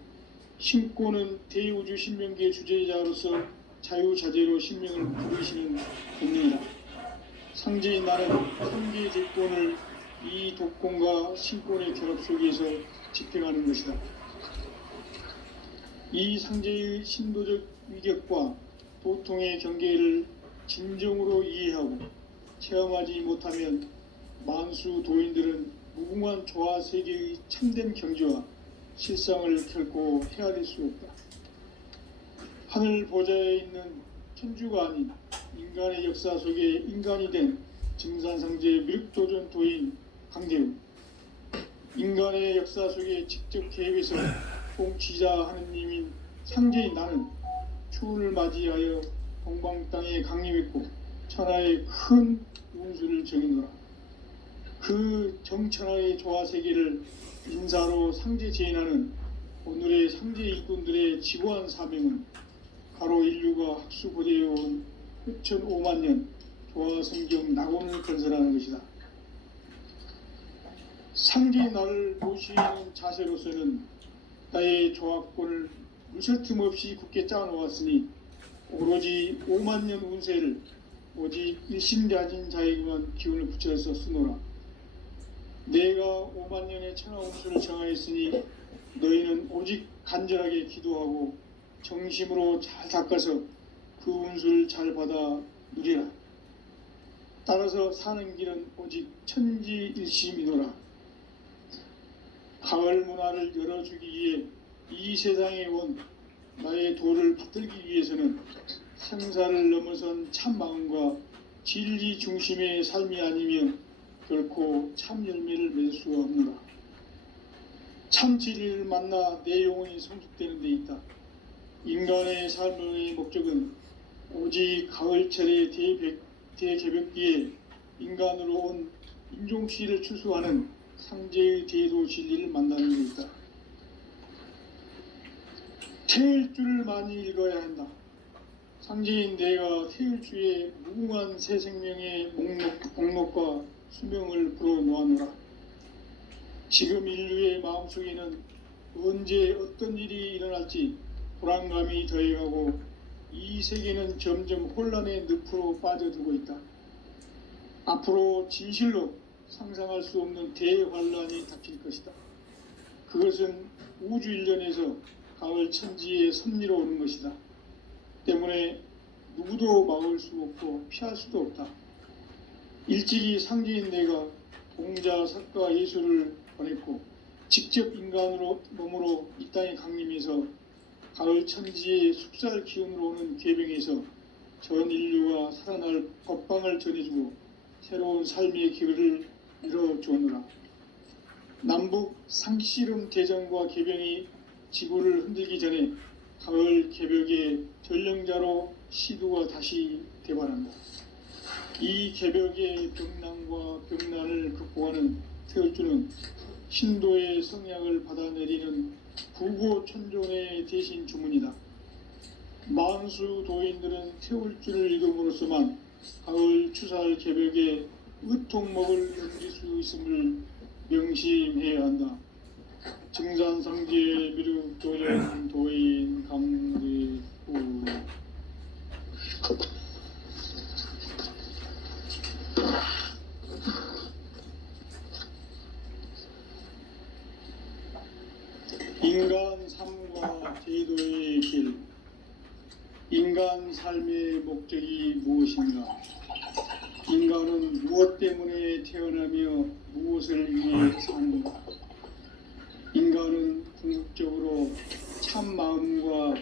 신권은 대우주 신명계 주제자로서 자유자재로 신명을 부르시는 분입니다. 상제인 나는 상계 집권을 이 독권과 신권의 결합 속에서 집행하는 것이다. 이 상제의 신도적 위격과 도통의 경계를 진정으로 이해하고 체험하지 못하면 만수 도인들은 무궁한 조화 세계의 참된 경지와 실상을 결코 헤아릴 수 없다. 하늘 보좌에 있는 천주가 아닌 인간의 역사 속에 인간이 된 증산상제 미륵도전 도인 강대우, 인간의 역사 속에 직접 개입해서 통치자 하느님인 상제인 나는 추운을 맞이하여 동방 땅에 강림했고 천하의 큰 운수를 정의노라. 그 정천하의 조화세계를 인사로 상제 제인하는 오늘의 상제 일꾼들의 지고한 사명은 가로 인류가 학수고대해온 흑천 5만 년 조화성경 낙원을 건설하는 것이다. 상제의 나를 모시는 자세로서는 나의 조합권을 무설틈 없이 굳게 짜놓았으니 오로지 5만 년 운세를 오직 일심가진 자에게만 기운을 붙여서 쓰노라. 내가 5만 년의 천하 운수를 정하였으니 너희는 오직 간절하게 기도하고 정심으로 잘 닦아서 그 운수를 잘 받아 누리라. 따라서 사는 길은 오직 천지일심이노라. 가을 문화를 열어주기 위해 이 세상에 온 나의 도를 받들기 위해서는 생사를 넘어선 참 마음과 진리 중심의 삶이 아니면 결코 참 열매를 맺을 수가 없노라. 참 진리를 만나 내 영혼이 성숙되는 데 있다. 인간의 삶의 목적은 오직 가을철의 대개벽기에 인간으로 온 인종시를 추수하는 상제의 대도 진리를 만나는 데 있다. 태일 줄을 많이 읽어야 한다. 상제인 내가 태일주의 무궁한 새 생명의 목록과 수명을 불어놓아노라. 지금 인류의 마음속에는 언제 어떤 일이 일어날지 불안감이 더해가고 이 세계는 점점 혼란의 늪으로 빠져들고 있다. 앞으로 진실로 상상할 수 없는 대환란이 닥칠 것이다. 그것은 우주 일련에서 가을 천지의 섭리로 오는 것이다. 때문에 누구도 막을 수 없고 피할 수도 없다. 일찍이 상제인 내가 공자, 석가, 예수를 보냈고 직접 인간으로 몸으로 이 땅에 강림해서 가을 천지의 숙살 기운으로 오는 계병에서 전 인류가 살아날 법방을 전해주고 새로운 삶의 길을 열어주오노라. 남북 상씨름 대전과 개병이 지구를 흔들기 전에 가을 개벽의 전령자로 시두가 다시 대발한다. 이 개벽의 병난과 병난을 극복하는 태울주는 신도의 성향을 받아내리는 구고천존의 대신 주문이다. 만수 도인들은 태울주를 읽음으로써만 가을 추살 개벽에 의통목을 넘길 수 있음을 명심해야 한다. 증산상제 미륵도전 도인 강대우. 인간 삶과 제도의 길. 인간 삶의 목적이 무엇인가? 인간은 무엇 때문에 태어나며 무엇을 위해 사는가? 인간은 궁극적으로 참 마음과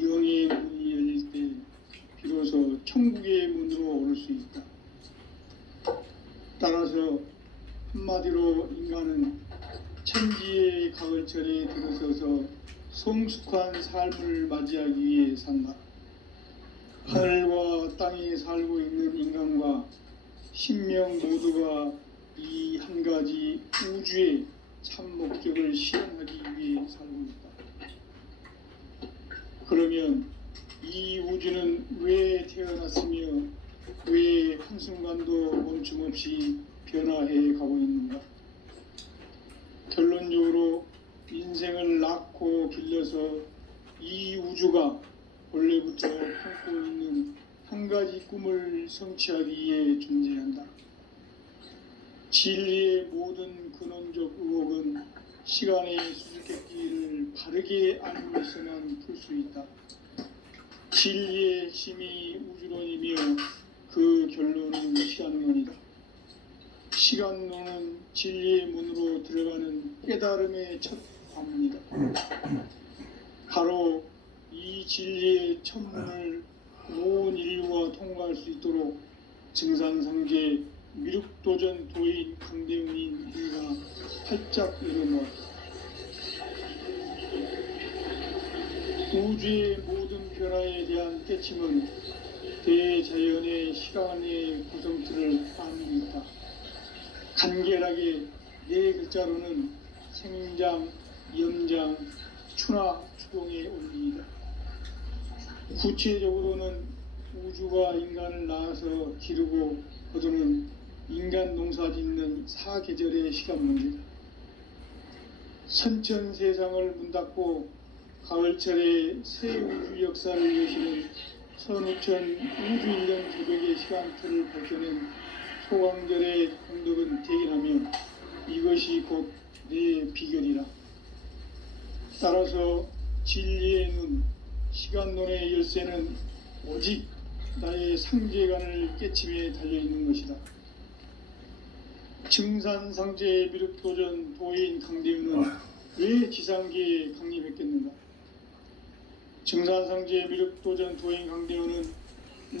영의 문이 열릴 때 비로소 천국의 문으로 오를 수 있다. 따라서 한마디로 인간은 천지의 가을철에 들어서서 성숙한 삶을 맞이하기 위해 산다. 하늘과 땅에 살고 있는 인간과 신명 모두가 이 한 가지 우주의 참 목적을 실현하기 위해 살고 있다. 그러면 이 우주는 왜 태어났으며 왜 한순간도 멈춤 없이 변화해 가고 있는가? 결론적으로 인생을 낳고 길러서 이 우주가 원래부터 품고 있는 한 가지 꿈을 성취하기 위해 존재한다. 진리의 모든 근원적 의혹은 시간의 수수께끼를 바르게 알고 있어만 풀 수 있다. 진리의 핵심이 우주론이며 그 결론은 시간론이다. 시간론은 진리의 문으로 들어가는 깨달음의 첫 관문이다. 바로 이 진리의 첫 문을 온 인류가 통과할 수 있도록 증산상제 미륵도전 도인 강대웅인 우리가 활짝 열어놓았다. 우주의 모든 변화에 대한 깨침은 대자연의 시간의 구성틀을 아는 있다. 간결하게 네 글자로는 생장, 염장, 추나 추동의 원리이다. 구체적으로는 우주가 인간을 낳아서 기르고 거두는 인간 농사 짓는 사계절의 시간 문제다. 선천 세상을 문 닫고 가을철에 새 우주 역사를 여시는 선우천 우주 1년 개벽의 시간틀을 밝혀낸 소강절의 공덕은 대견하며 이것이 곧 내 비결이라. 따라서 진리의 눈, 시간론의 열쇠는 오직 나의 상제관을 깨침에 달려있는 것이다. 증산상제 미륵도전 도인 강대윤은 왜 지상계에 강림했겠는가? 증산상제 미륵도전 도인 강대윤은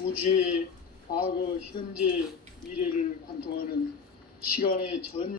우주의 과거, 현재, 미래를 관통하는 시간의 전